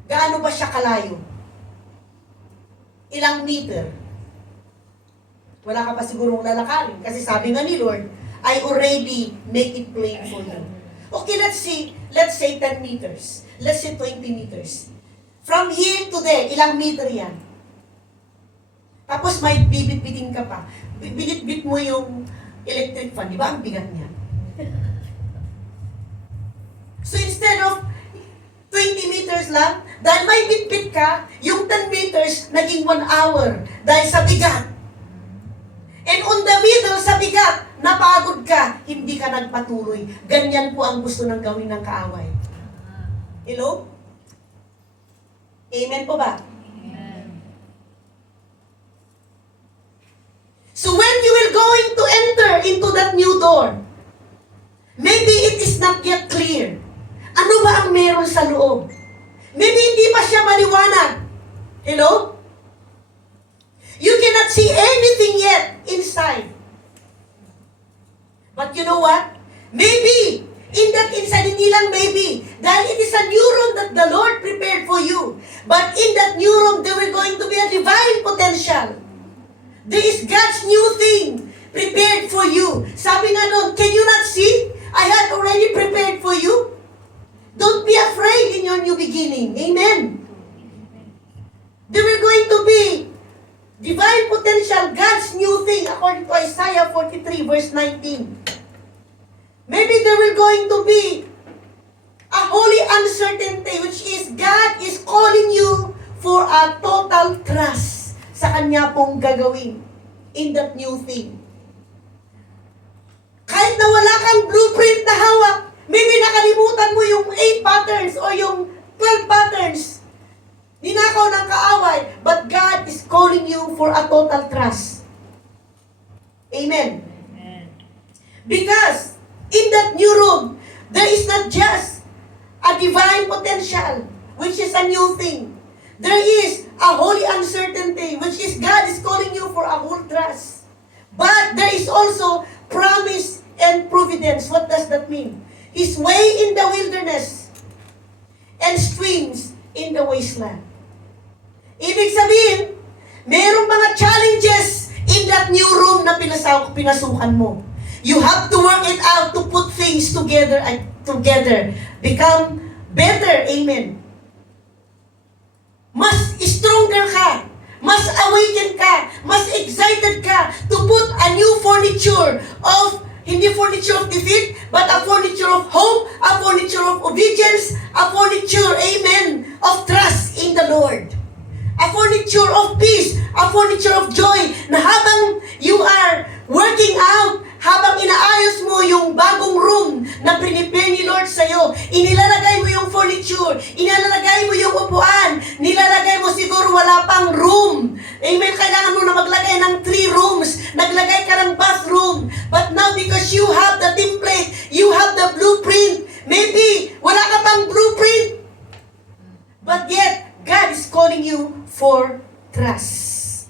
Gaano ba siya kalayo? Ilang meter? Wala ka pa sigurong lalakarin. Kasi sabi nga ni Lord, I already make it plain for you. Okay, let's say 10 meters. Let's say 20 meters. From here to there, ilang meter yan? Tapos may bibit-biting ka pa. Binit-bit mo yung electric fan. Di ba ang bigat niya? So instead of 20 meters lang, dahil may bit-bit ka, yung 10 meters naging 1 hour dahil sa bigat. And on the middle sa bigat, napagod ka, hindi ka nagpatuloy. Ganyan po ang gusto ng gawin ng kaaway. Hello? Amen po ba? Amen. So when you will going to enter into that new door, maybe it is not yet clear. Ano ba ang meron sa loob? Maybe hindi pa siya maliwanag. Hello? You cannot see anything yet inside. But you know what? Maybe, in that inside, hindi lang maybe, dahil it is a new room that the Lord prepared for you. But in that new room, there will going to be a divine potential. There is God's new thing prepared for you. Sabi nga doon, can you not see? I had already prepared for you. Don't be afraid in your new beginning. Amen. There will going to be divine potential, God's new thing, according to Isaiah 43, verse 19. Maybe there will going to be a holy uncertainty, which is God is calling you for a total trust sa Kanya pong gagawin in that new thing. Kahit na wala kang blueprint na hawak, maybe nakalimutan mo yung 8 patterns or yung 12 patterns. Ninakaw ng kaaway, but God is calling you for a total trust. Amen. Amen. Because in that new room, there is not just a divine potential, which is a new thing. There is a holy uncertainty, which is God is calling you for a whole trust. But there is also promise and providence. What does that mean? His way in the wilderness and streams in the wasteland. Ibig sabihin, mayroong mga challenges in that new room na pinasukan mo. You have to work it out to put things together and together. Become better. Amen. Mas stronger ka. Mas awaken ka. Mas excited ka to put a new furniture of, hindi furniture of defeat, but a furniture of hope, a furniture of obedience, a furniture, amen, of trust in the Lord. A furniture of peace, a furniture of joy, na habang you are working out, habang inaayos mo yung bagong room na prepare ni Lord sa'yo, inilalagay mo yung furniture, inilalagay mo yung upuan, nilalagay mo siguro wala pang room. Amen, kailangan mo na maglagay ng 3 rooms, naglagay ka ng bathroom, but now because you have the template, you have the blueprint, maybe wala ka pang blueprint, but yet, God is calling you for trust.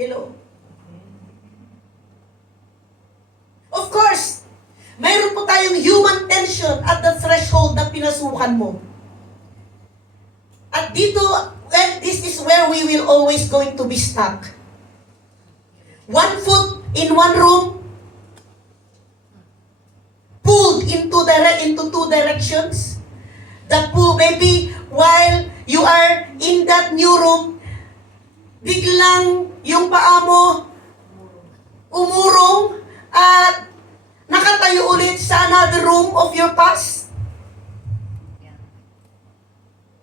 Hello? Of course, mayroon po tayong human tension at the threshold na pinasukan mo. At dito, well, this is where we will always going to be stuck. 1 foot in one room, pulled into 2 directions. The pull, maybe while you are in that new room, biglang yung paa mo umurong at nakatayo ulit sa another room of your past.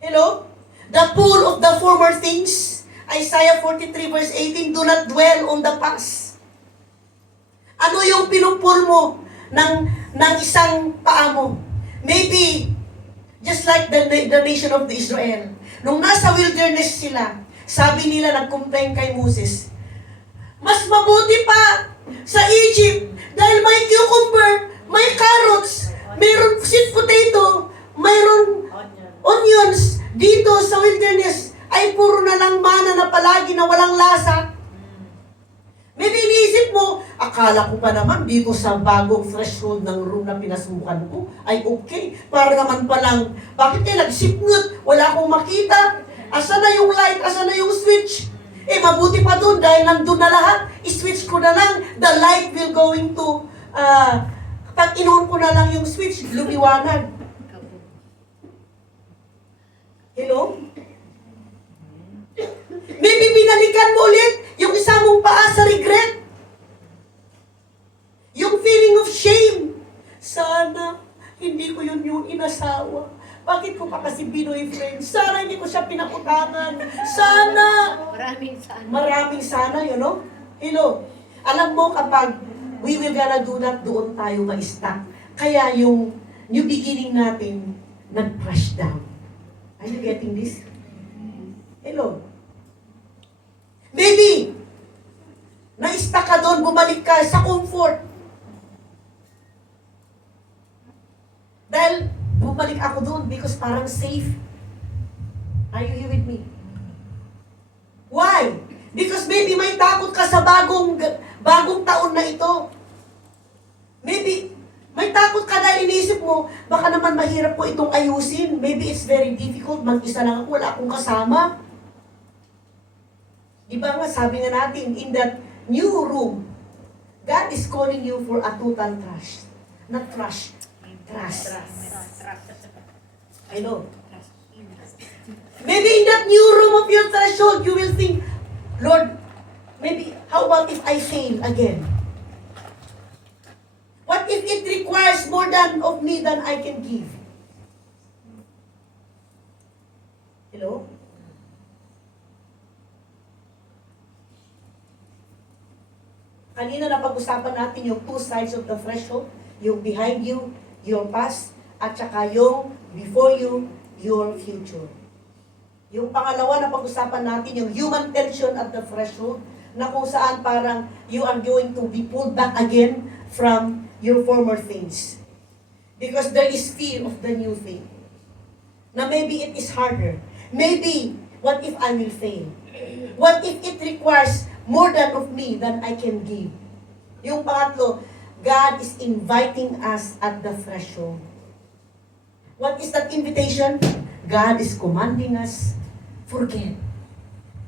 Hello? The pull of the former things. Isaiah 43 verse 18, do not dwell on the past. Ano yung pinupul mo ng isang paa mo? Maybe just like the nation of the Israel. Nung nasa wilderness sila, sabi nila, nag-complain kay Moses, mas mabuti pa sa Egypt dahil may cucumber, may carrots, mayroon sweet potato, mayroon onions. Dito sa wilderness ay puro na lang mana na palagi na walang lasa. Maybe iniisip mo, akala ko pa naman dito sa bagong threshold ng room na pinasukan ko, ay okay. Para naman palang, bakit nagsipngot? Wala akong makita. Asa na yung light? Asa na yung switch? Mabuti pa dun dahil nandun na lahat. I-switch ko na lang. The light will going to, pag inuun ko na lang yung switch, lumiwanag. Hello? Maybe binalikan mo ulit yung isa mong paa sa regret. Yung feeling of shame. Sana, hindi ko yun yung inasawa. Bakit ko pa kasi binoy-friend? Sana hindi ko siya pinakutangan. Sana. Maraming sana. Maraming sana, you know? Hello? Alam mo kapag we will gonna do that, doon tayo ma-stuck. Kaya yung new beginning natin, nag-crash down. Are you getting this? Hello? Maybe, na-stuck ka doon, bumalik ka sa comfort. Dahil, bumalik ako doon because parang safe. Are you here with me? Why? Because maybe may takot ka sa bagong taon na ito. Maybe, may takot ka dahil iniisip mo, baka naman mahirap ko itong ayusin. Maybe it's very difficult, mag-isa lang ako, wala akong kasama. Di ba nga, sabi nga natin, in that new room, God is calling you for a total trust. Not trust, trust. I know. Maybe in that new room of your threshold, you will think, Lord, maybe, how about if I fail again? What if it requires more than of me than I can give? Hello? Kanina napag-usapan natin yung two sides of the threshold, yung behind you, your past, at saka yung before you, your future. Yung pangalawa na pag-usapan natin, yung human tension at the threshold, na kung saan parang you are going to be pulled back again from your former things. Because there is fear of the new thing. Na maybe it is harder. Maybe, what if I will fail? What if it requires more than of me than I can give? Yung pangatlo, God is inviting us at the threshold. What is that invitation? God is commanding us, forget.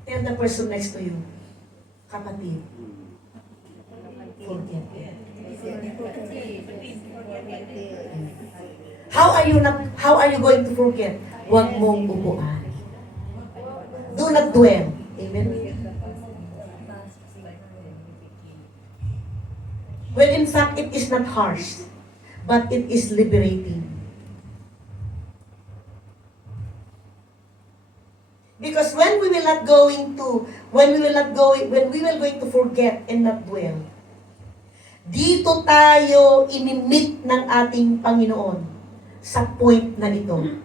Tell the person next to you, kapatid, forget. How are you going to forget? Huwag mong upuan. Do not dwell. Amen? Well, in fact, it is not harsh, but it is liberating. Because when we will going to forget and not dwell, dito tayo inimit ng ating Panginoon sa point na ito.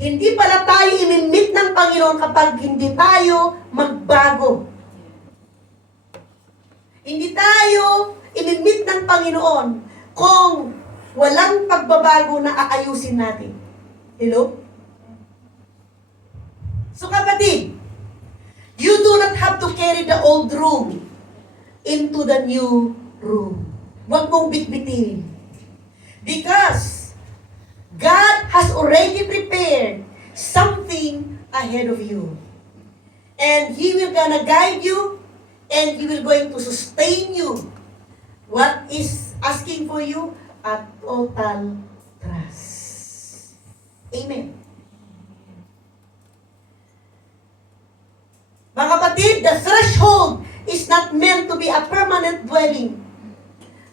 Hindi pala tayo inimit ng Panginoon kapag hindi tayo magbago. Hindi tayo inimit ng Panginoon kung walang pagbabago na aayusin natin. Hello? So kapatid, you do not have to carry the old room into the new room. Huwag mong bitbitin. Because God has already prepared something ahead of you. And He will gonna guide you, and He will going to sustain you. What is asking for you? A total trust. Amen. Mga kapatid, the threshold is not meant to be a permanent dwelling,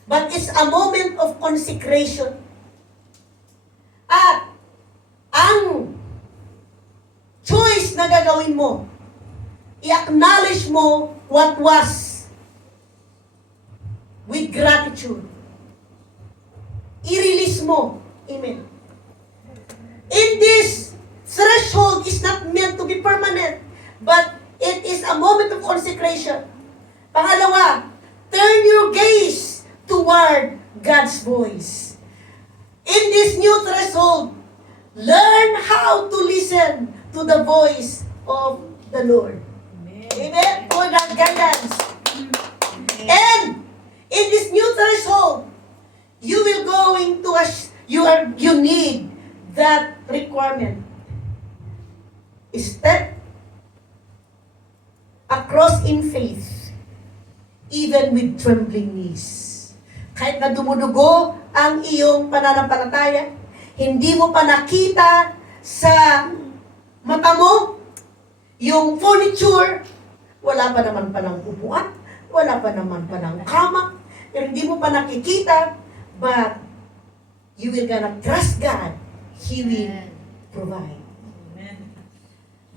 but it's a moment of consecration. At ang choice na gagawin mo, i-acknowledge mo what was with gratitude. I-release mo. Amen. In this, threshold is not meant to be permanent, but it is a moment of consecration. Pangalawa, turn your gaze toward God's voice. In this new threshold, learn how to listen to the voice of the Lord. Amen? For that guidance. And in this new threshold, you will going to you need that requirement. Step across in faith, even with trembling knees. Kahit na dumudugo ang iyong pananampalataya, hindi mo pa nakita sa mata mo yung furniture, wala pa naman palang upuan, wala pa naman palang kama, pero hindi mo pa nakikita, but you will gonna trust God, He will provide.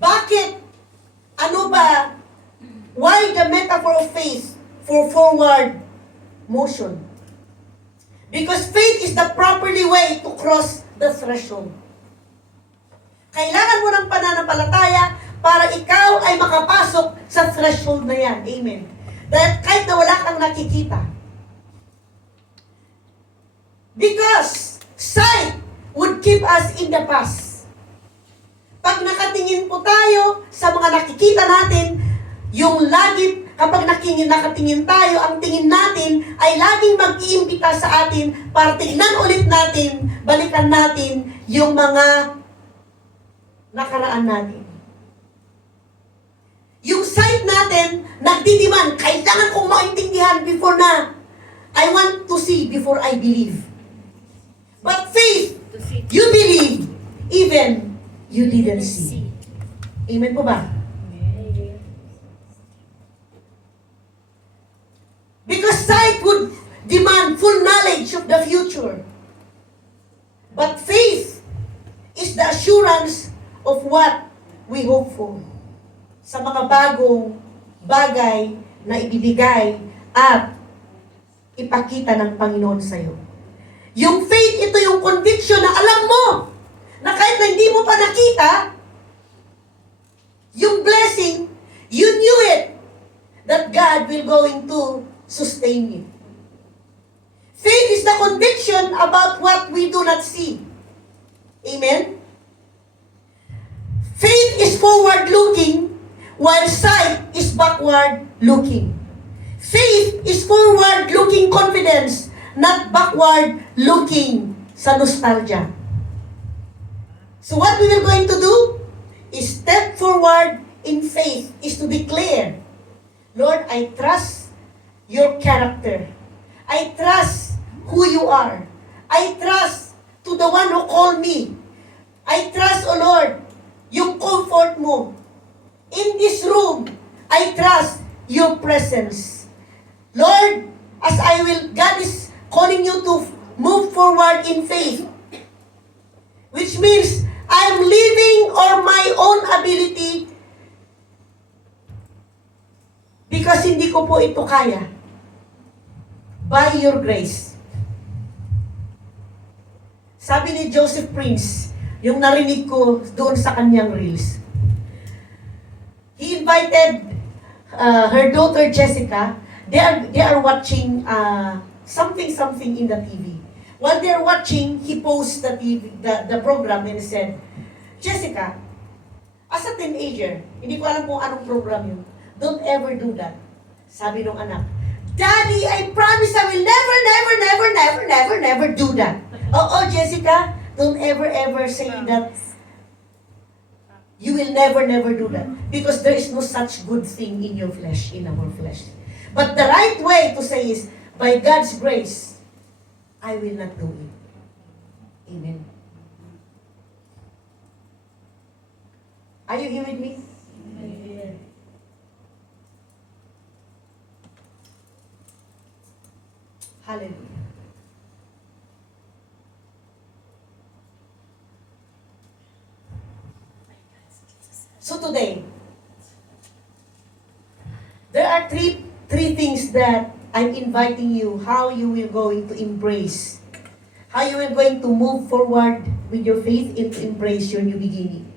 Bakit? Ano ba? Why the metaphor of faith for forward motion. Because faith is the properly way to cross the threshold. Kailangan mo ng pananampalataya para ikaw ay makapasok sa threshold na yan. Amen. Dahil kahit na wala kang nakikita. Because sight would keep us in the past. Pag nakatingin po tayo sa mga nakikita natin, yung lagi, kapag nakatingin tayo, ang tingin natin ay laging mag-iimbita sa atin para tignan ulit natin, balikan natin yung mga nakaraan natin. Yung sight natin, nagdidiman, kailangan kong maintindihan before na I want to see before I believe. But faith, To see. you believe, even you didn't see. Amen po ba? Because sight would demand full knowledge of the future. But faith is the assurance of what we hope for. Sa mga bagong bagay na ibibigay at ipakita ng Panginoon sa iyo. Yung faith, ito yung conviction na alam mo na kahit na hindi mo pa nakita, yung blessing, you knew it, that God will going to sustain you. Faith is the conviction about what we do not see. Amen? Faith is forward-looking, while sight is backward-looking. Faith is forward-looking confidence, not backward-looking sa nostalgia. So what we are going to do is step forward in faith, is to declare, Lord, I trust your character. I trust who you are. I trust to the one who called me. I trust, O Lord, yung comfort mo. In this room, I trust your presence. Lord, as God is calling you to move forward in faith, which means I'm living on my own ability because hindi ko po ito kaya. By your grace. Sabi ni Joseph Prince, yung narinig ko doon sa kanyang reels, he invited her daughter Jessica. They are watching something in the TV. While they're watching, he posted the program and said, Jessica, as a teenager, hindi ko alam kung anong program yun, don't ever do that. Sabi ng anak, Daddy, I promise I will never do that. Oh, Jessica, don't ever say that you will never do that. Because there is no such good thing in your flesh, in our flesh. But the right way to say is, by God's grace, I will not do it. Amen. Are you here with me? Amen. Hallelujah. So today, there are three things that I'm inviting you, how you will going to embrace, how you will going to move forward with your faith and to embrace your new beginning.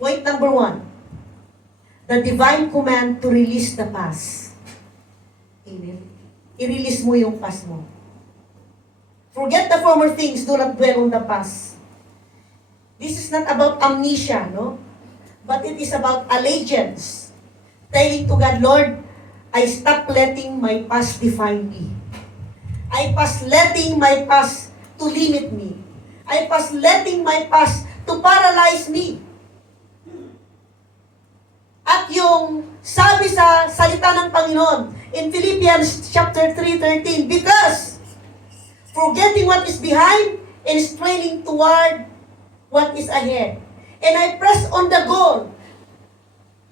Point number 1, the divine command to release the past. Amen. I-release mo yung past mo. Forget the former things, do not dwell on the past. This is not about amnesia, no? But it is about allegiance. Telling to God, Lord, I stop letting my past define me. I pass letting my past to limit me. I pass letting my past to paralyze me. At yung sabi sa salita ng Panginoon in Philippians chapter 3:13, because forgetting what is behind and straining toward what is ahead. And I press on the goal,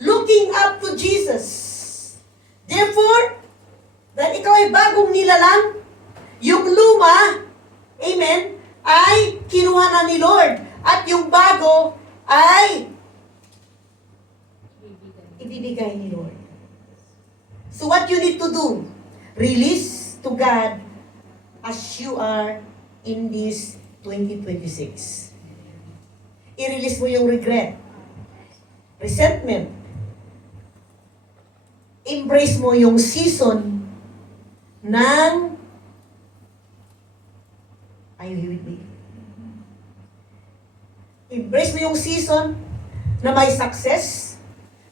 looking up to Jesus. Therefore, dahil ikaw ay bagong nilalang, yung luma, amen, ay kinuha na ni Lord. At yung bago ay ibibigay ni Lord. So what you need to do, release to God as you are in this 2026. I-release mo yung regret, resentment. Embrace mo yung season ng, are you with me? Embrace mo yung season na may success,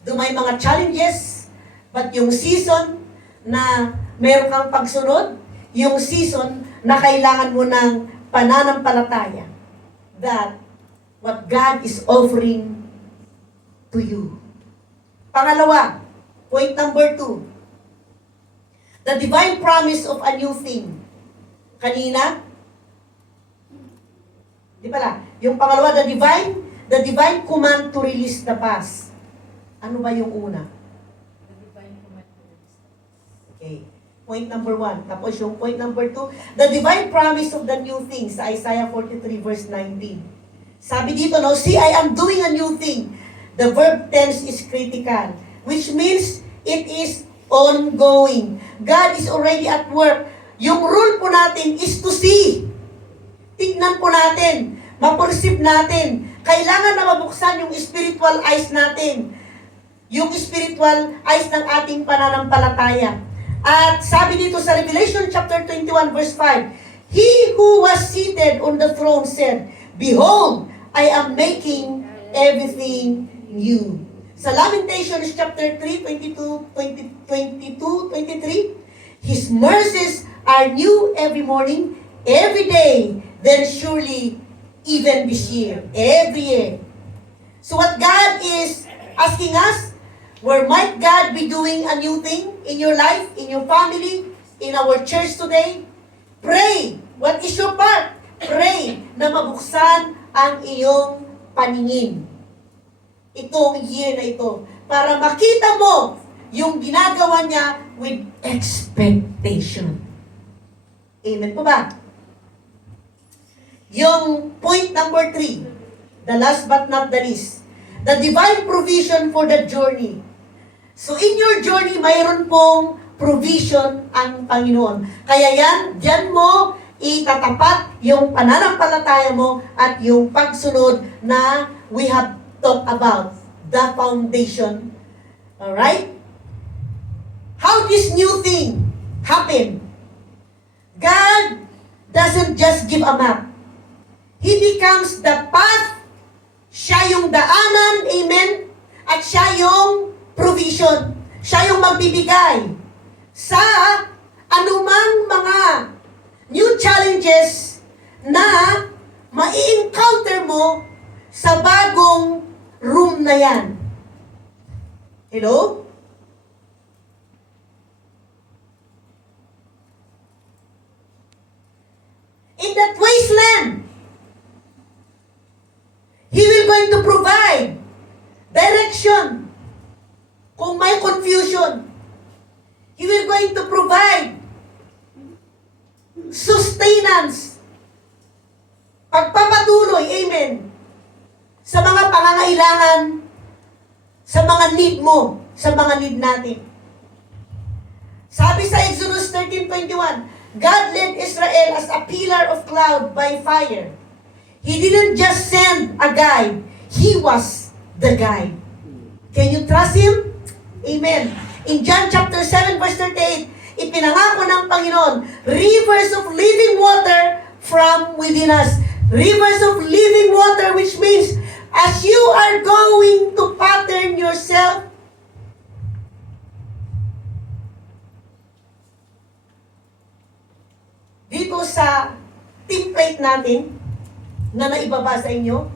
do may mga challenges, but yung season na meron kang pagsunod, yung season na kailangan mo ng pananampalataya, that what God is offering to you. Pangalawa, point number 2, the divine promise of a new thing. Kanina, di pala, yung pangalawa, the divine command to release the past. Ano ba yung una? Okay. Point number 1. Tapos yung point number 2, the divine promise of the new things, sa Isaiah 43 verse 19. Sabi dito, no, see, I am doing a new thing. The verb tense is critical, which means it is ongoing. God is already at work. Yung rule po natin is to see. Tignan po natin, ma-perceive natin. Kailangan na mabuksan yung spiritual eyes natin. Yung spiritual eyes ng ating pananampalataya. At sabi dito sa Revelation chapter 21 verse 5, He who was seated on the throne said, Behold, I am making everything new. Sa Lamentations chapter 3, 23, His mercies are new every morning, every day, then surely even this year, every year. So what God is asking us, where might God be doing a new thing in your life, in your family, in our church today? Pray. What is your part? Pray na mabuksan ang iyong paningin. Itong year na ito. Para makita mo yung ginagawa niya with expectation. Amen po ba? Yung point number 3, the last but not the least, the divine provision for the journey. So in your journey, mayroon pong provision ang Panginoon. Kaya diyan mo itatapat yung pananampalataya mo at yung pagsunod na we have talked about, the foundation. Alright? How this new thing happen? God doesn't just give a map. He becomes the path. Siya yung daanan, amen? At siya yung provision. Siya yung magbibigay sa anumang mga new challenges na mai-encounter mo sa bagong room na yan. Hello? In that wasteland, He will going to provide direction. Kung may confusion, He will going to provide sustenance. Pagpapatuloy, amen, sa mga pangangailangan, sa mga need mo, sa mga need natin. Sabi sa Exodus 13:21, God led Israel as a pillar of cloud by fire. He didn't just send a guide, He was the guide. Can you trust Him? Amen. In John chapter 7 verse 38, ipinangako ng Panginoon, rivers of living water from within us. Rivers of living water, which means, as you are going to pattern yourself, dito sa template natin, na naibaba sa inyo,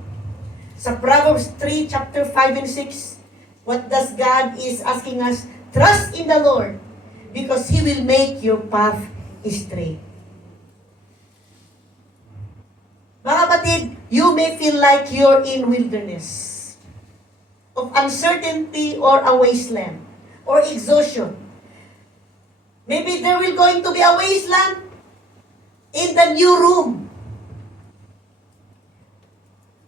sa Proverbs 3, chapter 5 and 6, what does God is asking us? Trust in the Lord, because He will make your path straight. Mga kapatid, you may feel like you're in wilderness of uncertainty or a wasteland or exhaustion. Maybe there will going to be a wasteland in the new room.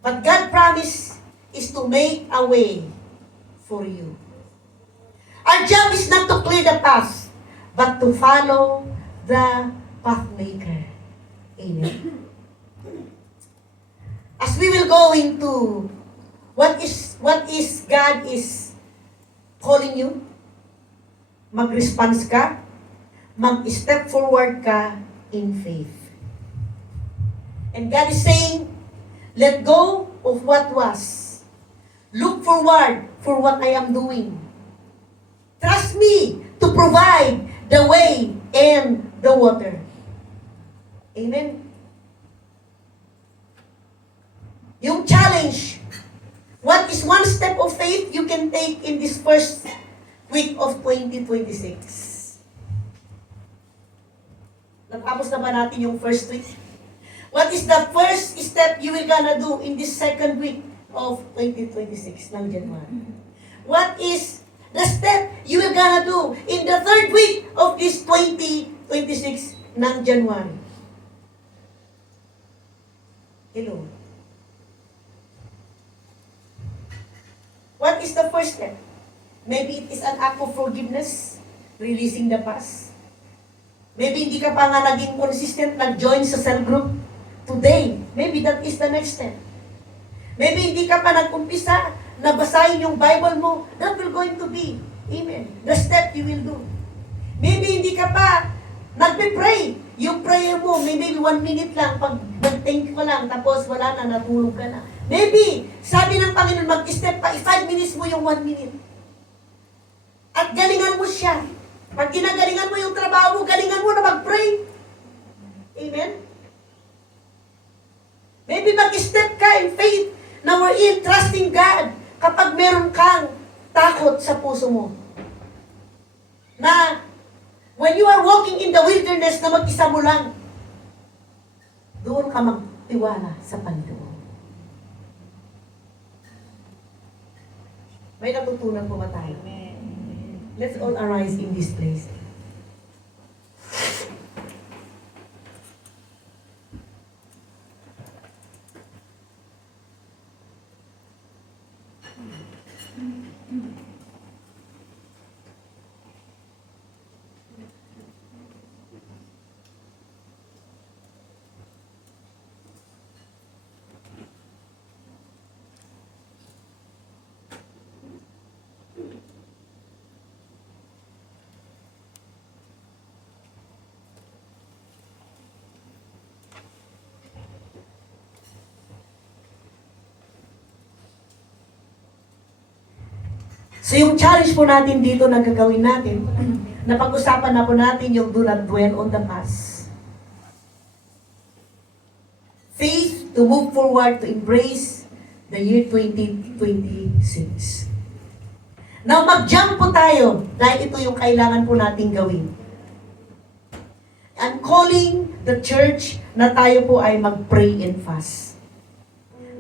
But God promised is to make a way for you. Our job is not to clear the path. path, but to follow the pathmaker. Amen. As we will go into what is God is calling you, mag-response ka, mag-step forward ka in faith. And God is saying, let go of what was. Look forward for what I am doing. Trust me to provide the way and the water. Amen. Yung challenge, what is one step of faith you can take in this first week of 2026? Natapos na ba natin yung first week? What is the first step you will gonna do in this second week of 2026 ng January? What is the step you will gonna do in the third week of this 2026 ng January? Hello. What is the first step? Maybe it is an act of forgiveness, releasing the past. Maybe hindi ka pa nga naging consistent, nag-join sa cell group. Today, maybe that is the next step. Maybe hindi ka pa nag-umpisa na basahin yung Bible mo. That will going to be, amen, the step you will do. Maybe hindi ka pa nagpe-pray. Yung prayer mo, maybe 1 minute lang, pag nag-thank ka lang, tapos wala na, natulog ka na. Maybe, sabi ng Panginoon, mag-step pa, 5 minutes mo yung 1 minute. At galingan mo siya. Pag ginagalingan mo yung trabaho mo, galingan mo na mag-pray. Amen? Maybe mag-step ka in faith na we're in trusting God kapag meron kang takot sa puso mo. Na when you are walking in the wilderness na mag-isa mo lang, doon ka magtiwala sa Panginoon. May natutunan po ba tayo? Let's all arise in this place. So yung challenge po natin dito na gagawin natin, napag-usapan na po natin yung do not dwell on the past. Faith to move forward to embrace the year 2026. Now mag-jump po tayo dahil ito yung kailangan po nating gawin. I'm calling the church na tayo po ay mag-pray and fast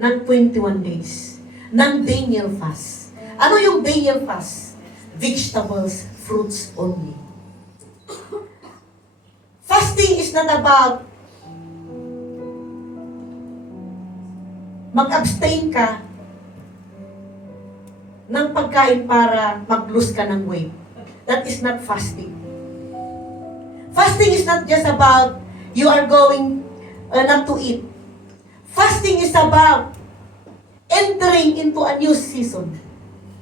ng 21 days, ng Daniel fast. Ano yung Daniel fast? Vegetables, fruits only. Fasting is not about mag-abstain ka ng pagkain para mag-lose ka ng weight. That is not fasting. Fasting is not just about you are going not to eat. Fasting is about entering into a new season.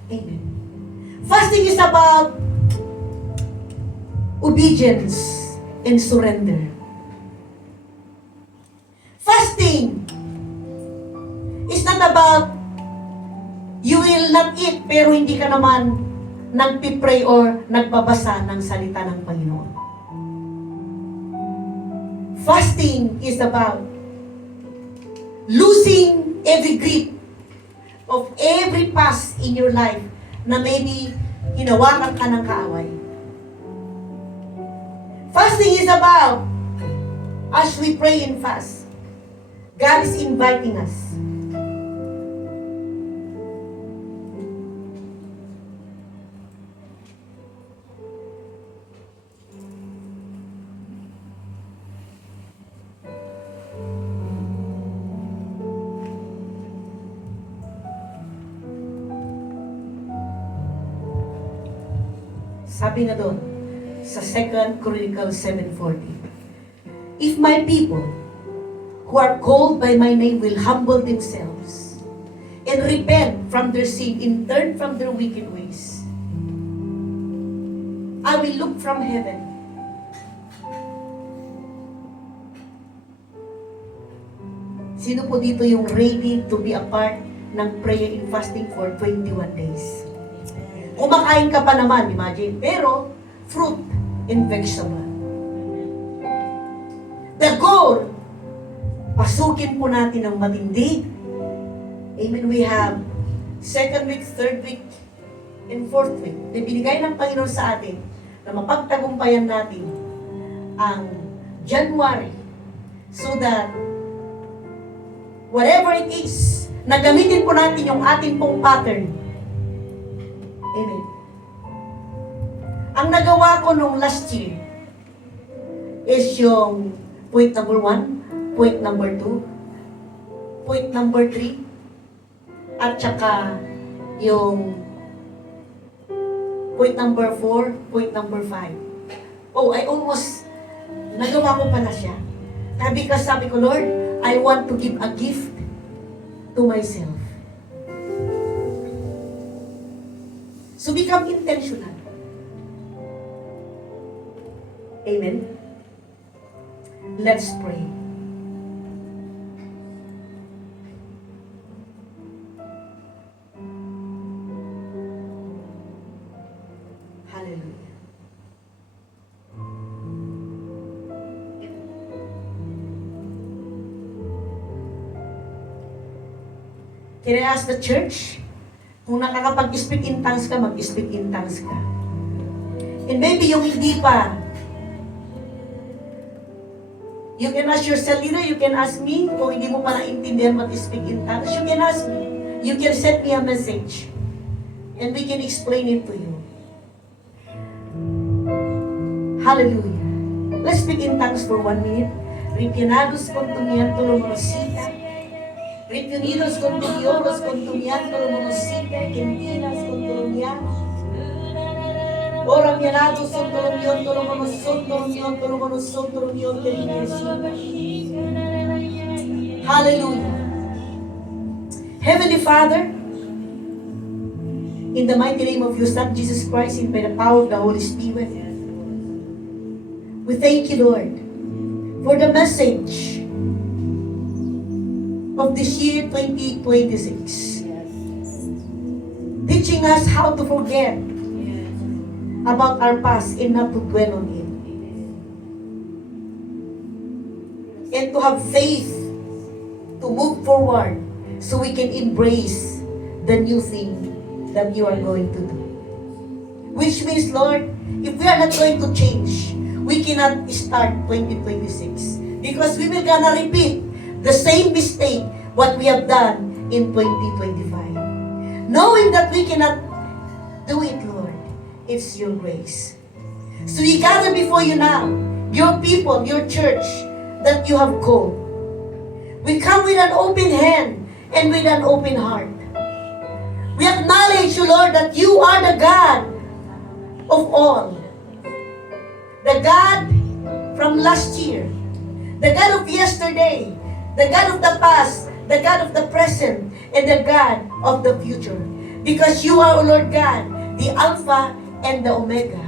Amen. Fasting is about obedience and surrender. Fasting is not about you will not eat pero hindi ka naman nagpipray or nagbabasa ng salita ng Panginoon. Fasting is about losing every grip of every past in your life na maybe hinawakan ka ng kaaway. Fasting is about, as we pray and fast, God is inviting us. Sabi na doon, sa 2 Chronicles 7:14. If my people who are called by my name will humble themselves and repent from their sin and turn from their wicked ways, I will look from heaven. Sino po dito yung ready to be a part ng prayer and fasting for 21 days? Kumakain ka pa naman, imagine. Pero, fruit and vegetable. The goal, pasukin po natin ng matindi. Amen. We have 2nd week, 3rd week, and 4th week. Na binigay ng Panginoon sa atin na mapagtagumpayan natin ang January so that whatever it is, na gamitin po natin yung ating pong pattern. Amen. Ang nagawa ko nung last year is yung point number 1, point number 2, point number 3, at saka yung point number 4, point number 5. Oh, I almost, nagawa ko pala siya. Because sabi ko, Lord, I want to give a gift to myself. So become intentional. Amen. Let's pray. Hallelujah. Can I ask the church, kung nakakapag-speak in tongues ka, mag-speak in tongues ka. And maybe yung hindi pa, you can ask yourself, you can ask me, kung hindi mo pa naintindihan mag-speak in tongues, you can ask me. You can send me a message. And we can explain it to you. Hallelujah. Let's speak in tongues for 1 minute. Ripianados contumian tolomonosita. Ripiunidos contumioros contumian tolomonosita. Quentinas contumian. Ora mianados son tolomion tolomonoson tolomion tolomonoson tolomion tolomion. Hallelujah. Heavenly Father, in the mighty name of your Son, Jesus Christ, and by the power of the Holy Spirit, we thank you, Lord, for the message of this year 2026. Teaching us how to forget about our past and not to dwell on it. And to have faith to move forward so we can embrace the new thing that you are going to do. Which means, Lord, if we are not going to change, we cannot start 2026 because we will gonna repeat the same mistake what we have done in 2025. Knowing that we cannot do it, Lord, it's your grace. So we gather before you now, your people, your church that you have called. We come with an open hand and with an open heart. We acknowledge you, Lord, that you are the God of all. The God from last year, the God of yesterday, the God of the past, the God of the present, and the God of the future. Because you are, O Lord God, the Alpha and the Omega.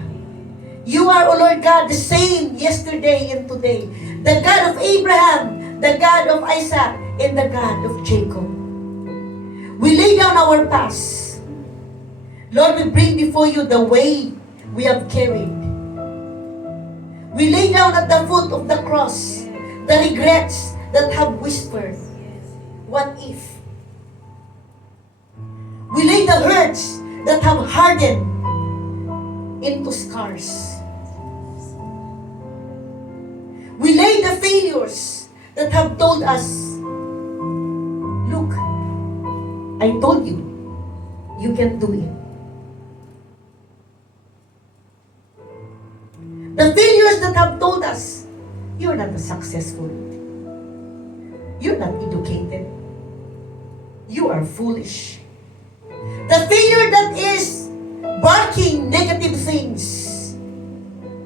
You are, O Lord God, the same yesterday and today. The God of Abraham, the God of Isaac, and the God of Jacob. We lay down our past. Lord, we bring before you the way we have carried. We lay down at the foot of the cross the regrets that have whispered, what if? We lay the hurts that have hardened into scars. We lay the failures that have told us, look, I told you, you can do it. The failures that have told us, you're not successful. You're not educated. You are foolish. The failure that is barking negative things.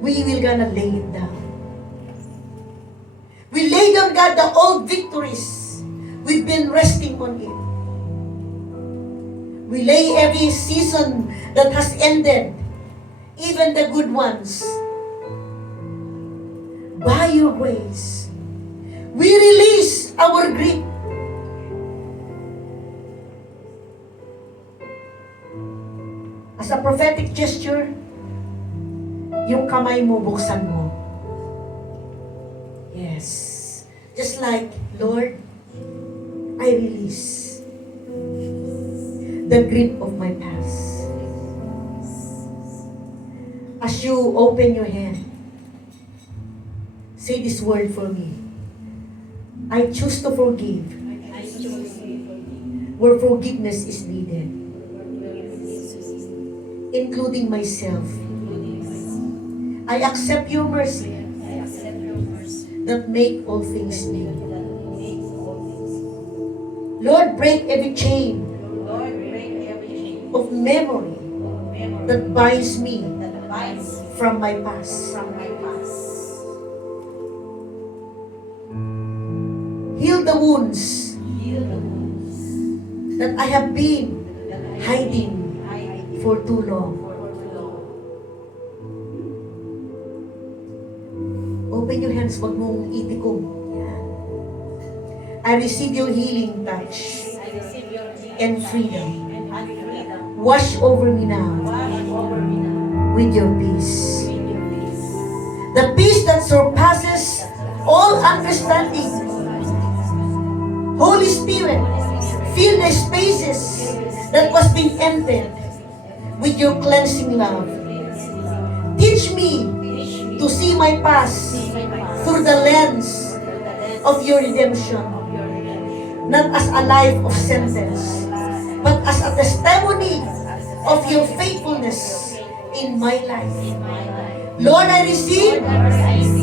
we will gonna lay it down. We lay down, God, the old victories. We've been resting on it. We lay every season that has ended, even the good ones. By your grace, we release our grip. As a prophetic gesture, yung kamay mo, buksan mo. Yes. Just like, Lord, I release the grip of my past. As you open your hand, say this word for me. I choose to forgive where forgiveness is needed, including myself. I accept your mercy that make all things new. Lord, break every chain of memory that binds me from my past. Heal the wounds that I have been hiding for too long. Open your hands, wag mong itikom. I receive your healing touch and freedom. Wash over me now with your peace. The peace that surpasses all understanding. Holy Spirit, fill the spaces that was being emptied with your cleansing love. Teach me to see my past through the lens of your redemption, not as a life of sentence, but as a testimony of your faithfulness in my life. Lord, I receive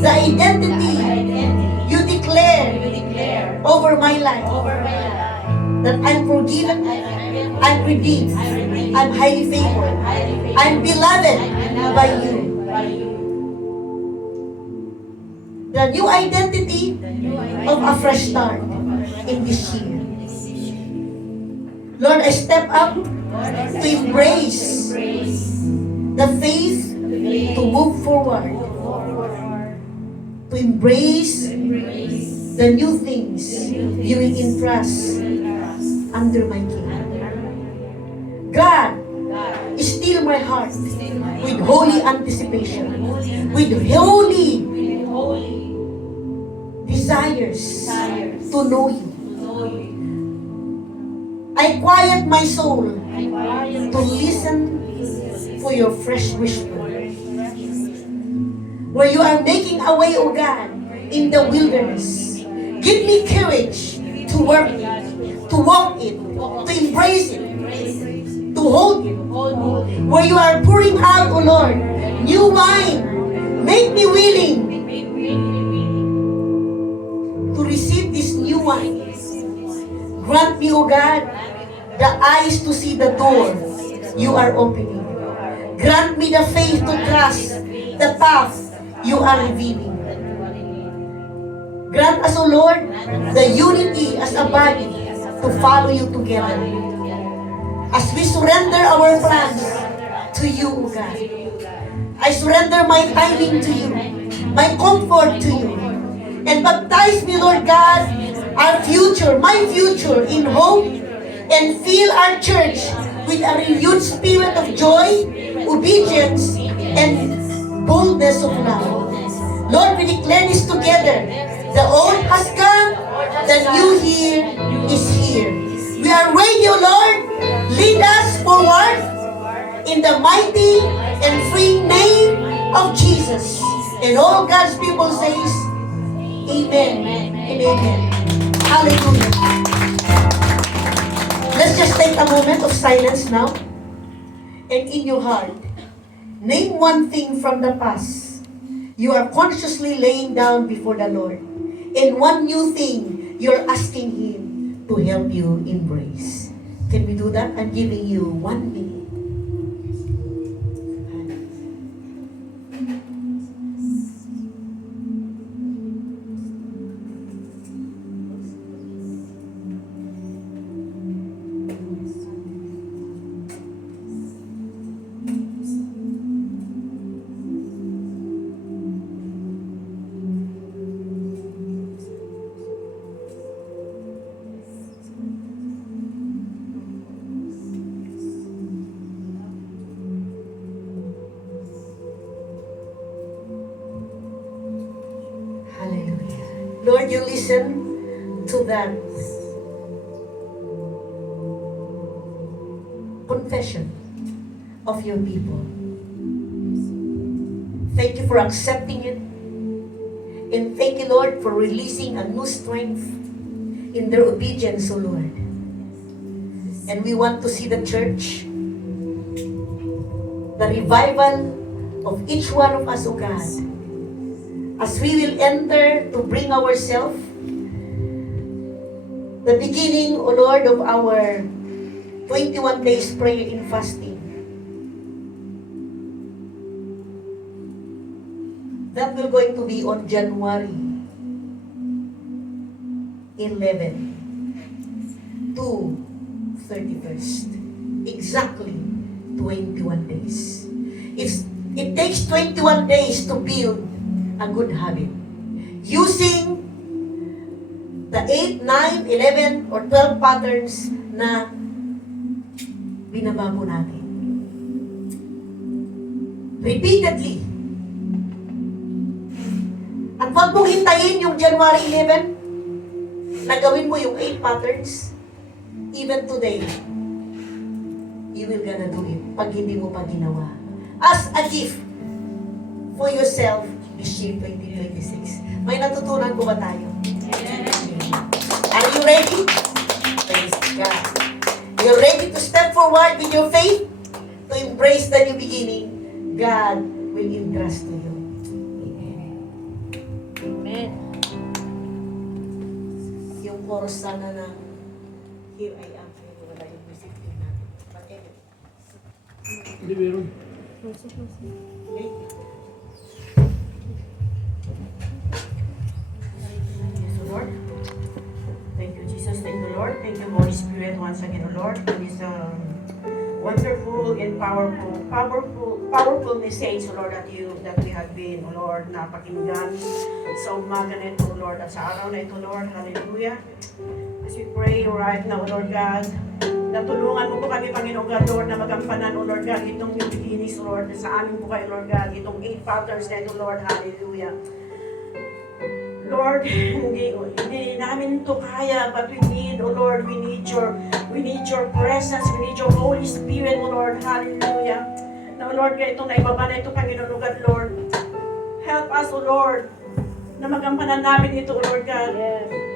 the identity you declare over my life, that I'm forgiven, I'm redeemed, I'm highly favored, I'm beloved by you. The new identity of a fresh start in this year. Lord, I step up to embrace the faith to move forward, to embrace the new things you will entrust under my care. God, still my heart with holy anticipation, with holy desires to know you. I quiet my soul to listen for your fresh whisper. Where you are making a way, O God, in the wilderness. Give me courage to work it, to walk it, to embrace it, to hold it. Where you are pouring out, O Lord, new wine, make me willing to receive this new wine. Grant me, O God, the eyes to see the door you are opening. Grant me the faith to trust the path you are revealing. Grant us, O Lord, the unity as a body to follow you together. As we surrender our plans to you, O God. I surrender my timing to you, my comfort to you. And baptize me, Lord God, our future, my future in hope, and fill our church with a renewed spirit of joy, obedience, and boldness of love. Lord, we declare this together. The old has come, the new here is here. We are ready, O Lord. Lead us forward in the mighty and free name of Jesus. And all God's people says, Amen and amen. Hallelujah. Let's just take a moment of silence now. And in your heart, name one thing from the past you are consciously laying down before the Lord. And one new thing you're asking Him to help you embrace. Can we do that? I'm giving you 1 minute. Lord, you listen to that confession of your people. Thank you for accepting it. And thank you, Lord, for releasing a new strength in their obedience, O Lord. And we want to see the church, the revival of each one of us, O God, as we will enter to bring ourselves the beginning, O Lord, of our 21 days prayer in fasting. That will going to be on January 11 to 31st. Exactly 21 days. It takes 21 days to build a good habit. Using the 8, 9, 11, or 12 patterns na binabago natin. Repeatedly. At wag mong hintayin yung January 11 na gawin mo yung 8 patterns. Even today, you will gonna do it pag hindi mo pa ginawa. As a gift for yourself this year 2026. May natutunan ko ba tayo? Are you ready? Praise God. You're ready to step forward with your faith to embrace the new beginning God will entrust to you. Amen. Yung chorus sana ng Here I Am, pero wala yung music din natin. But anyway. Hindi meron. Okay. Yes, O Lord. Thank you, Jesus. Thank you, Lord. Thank you, Holy Spirit, once again, O Lord, for this wonderful and powerful message, O Lord, that we have been, O Lord, napakinggan sa umaga na ito, O Lord, at sa araw na ito, Lord. Hallelujah. As we pray right now, O Lord God, natulungan mo po kami, Panginoon God, Lord, na magampanan, O Lord God, itong new beginnings, O Lord, sa amin po kayo, Lord God, itong 8 patterns na ito, Lord. Hallelujah. Lord, hindi namin to kaya, but we need, oh Lord, we need your presence, we need your Holy Spirit, oh Lord, hallelujah. Now, Lord, kaya itong naibaba na ito, Panginoon God, Lord, help us, oh Lord, na magampanan namin ito, oh Lord God.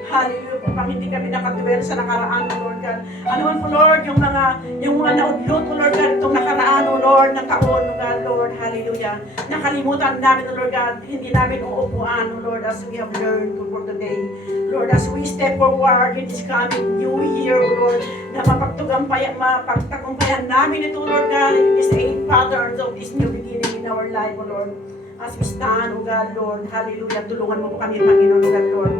Hallelujah, kung hindi kami nakatuwel sa nakaraan, oh Lord God. Ano man po, Lord, yung mga naudlot, oh Lord God, itong nakaraan, oh Lord, na taon, oh God, Lord, hallelujah. Nakalimutan namin, oh Lord God, hindi namin uupuan, oh Lord, as we have learned for today. Lord, as we step forward in this coming new year, oh Lord, na mapagtagumpayan namin ito, Lord God, in these 8 patterns of this new beginning in our life, oh Lord. As we stand, oh God, Lord, hallelujah, tulungan mo po kami, Panginoon, oh God, Lord.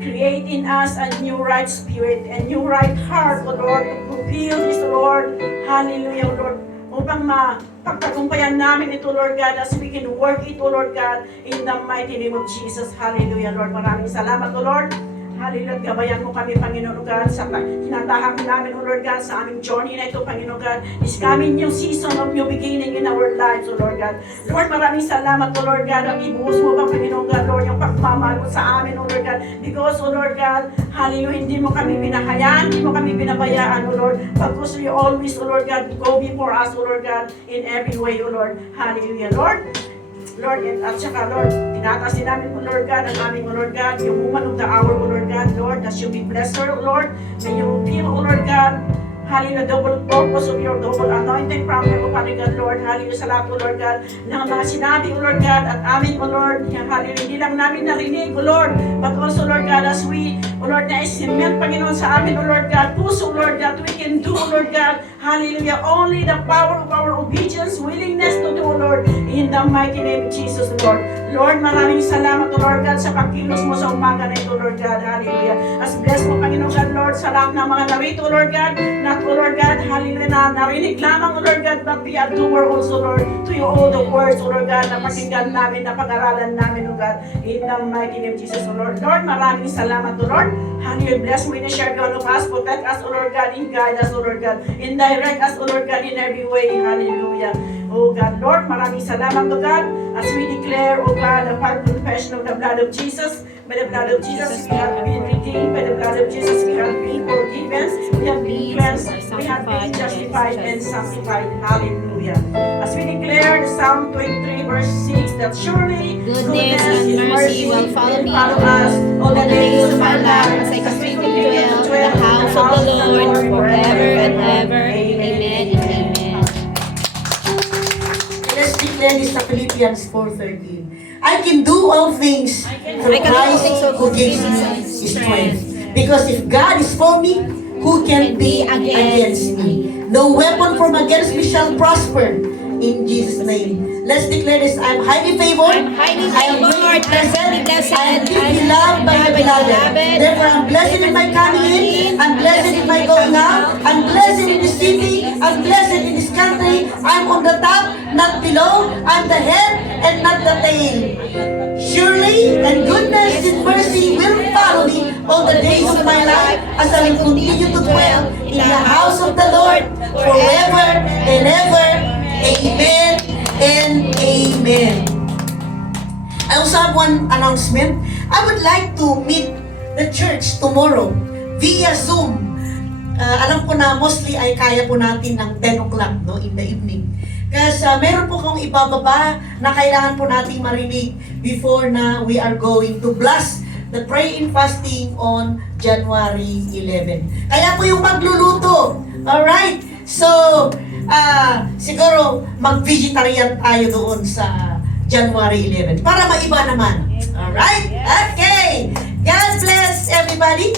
Create in us a new right spirit and new right heart, O Lord, to fulfill this, Lord. Hallelujah, O Lord. Upang mapagtagumpayan namin ito, Lord God, as we can work it, O Lord God, in the mighty name of Jesus. Hallelujah, Lord. Maraming salamat, O Lord. Hallelujah. Gabayan mo kami, Panginoon God, sa tinatahak namin, O Lord God, sa aming journey na ito, Panginoon God. This coming new season of new beginning in our lives, O Lord God. Lord, maraming salamat, O Lord God, at ibuhos mo ba, Panginoon God, Lord, yung pagmamahal mo sa amin, O Lord God. Because, O Lord God, hallelujah, hindi mo kami pinahayaan, hindi mo kami pinabayaan, O Lord. Because you always, O Lord God, go before us, O Lord God, in every way, O Lord. Hallelujah, Lord. Lord, at saka, Lord, tinataas din namin, O Lord God, ang aming, O Lord God, yung woman of the hour, O Lord God, Lord, that you be blessed her, O Lord, may you feel, O Lord God, hallelujah, double purpose of your double anointing from your Father God, Lord, hallelujah, sa lahat, O Lord God, ng mga sinabi, O Lord God, at amin, O Lord, hallelujah, hindi lang namin narinig, O Lord, but also, Lord God, as we, O Lord, na-estimate, Panginoon, sa amin, O Lord God, puso, Lord God, we can do, O Lord God, hallelujah, only the power of our obedience, willingness to do, O Lord, in the mighty name of Jesus, Lord. Lord, maraming salamat, O Lord God, sa pagkilos mo sa umaga na ito, Lord God, hallelujah. As bless mo, Panginoon God, Lord, sa lahat ng mga narito, Lord God, not, O Lord God, hallelujah, na narinig lamang, O Lord God, but be a doer also, Lord, to you all the words, O Lord God, na pakinggan namin, na pag-aralan namin, O God, in the mighty name of Jesus, O Lord. Lord, maraming salamat, O Lord. Hallelujah, bless me and share God of us, protect us, O Lord God, and guide us, O Lord God, and direct us, O Lord God, in every way, hallelujah. Oh God, Lord, maraming salamat, O God, as we declare, O God, the final confession of the blood of Jesus. By the blood of Jesus, we have been redeemed. By the blood of Jesus, we have been forgiven. We have been cleansed. We have been justified and sanctified. Hallelujah. As we declare the Psalm 23 verse 6, that surely Goodness and mercy will follow me us all the days of our lives as I continue to dwell in the house of the Lord forever and ever. Amen and amen. Let's declare this sa Philippians 4:13. I can do all things through Christ who gives me strength. Because if God is for me, who can be against me? No weapon formed against me shall prosper. In Jesus' name. Let's declare this. I'm highly favored. I'm highly I am favored, greatly blessed, I am deeply loved by the beloved. Therefore, I'm blessed in my coming in. I'm blessed in my going out. I'm blessed in this city. I'm blessed in this country. I'm on the top, not below. I'm the head and not the tail. Surely, and goodness and mercy will follow me all the days of my life as I will continue to dwell in the house of the Lord forever and ever. Amen and amen. I also have one announcement. I would like to meet the church tomorrow via Zoom. Alam ko na mostly ay kaya po natin ng 10 o'clock no, in the evening. Kasi meron po kong ibababa na kailangan po nating marinig before na we are going to blast the pray and fasting on January 11. Kaya po yung magluluto. Alright? So, siguro mag-vegetarian tayo doon sa January 11 para maiba naman. Alright? Okay! God bless everybody!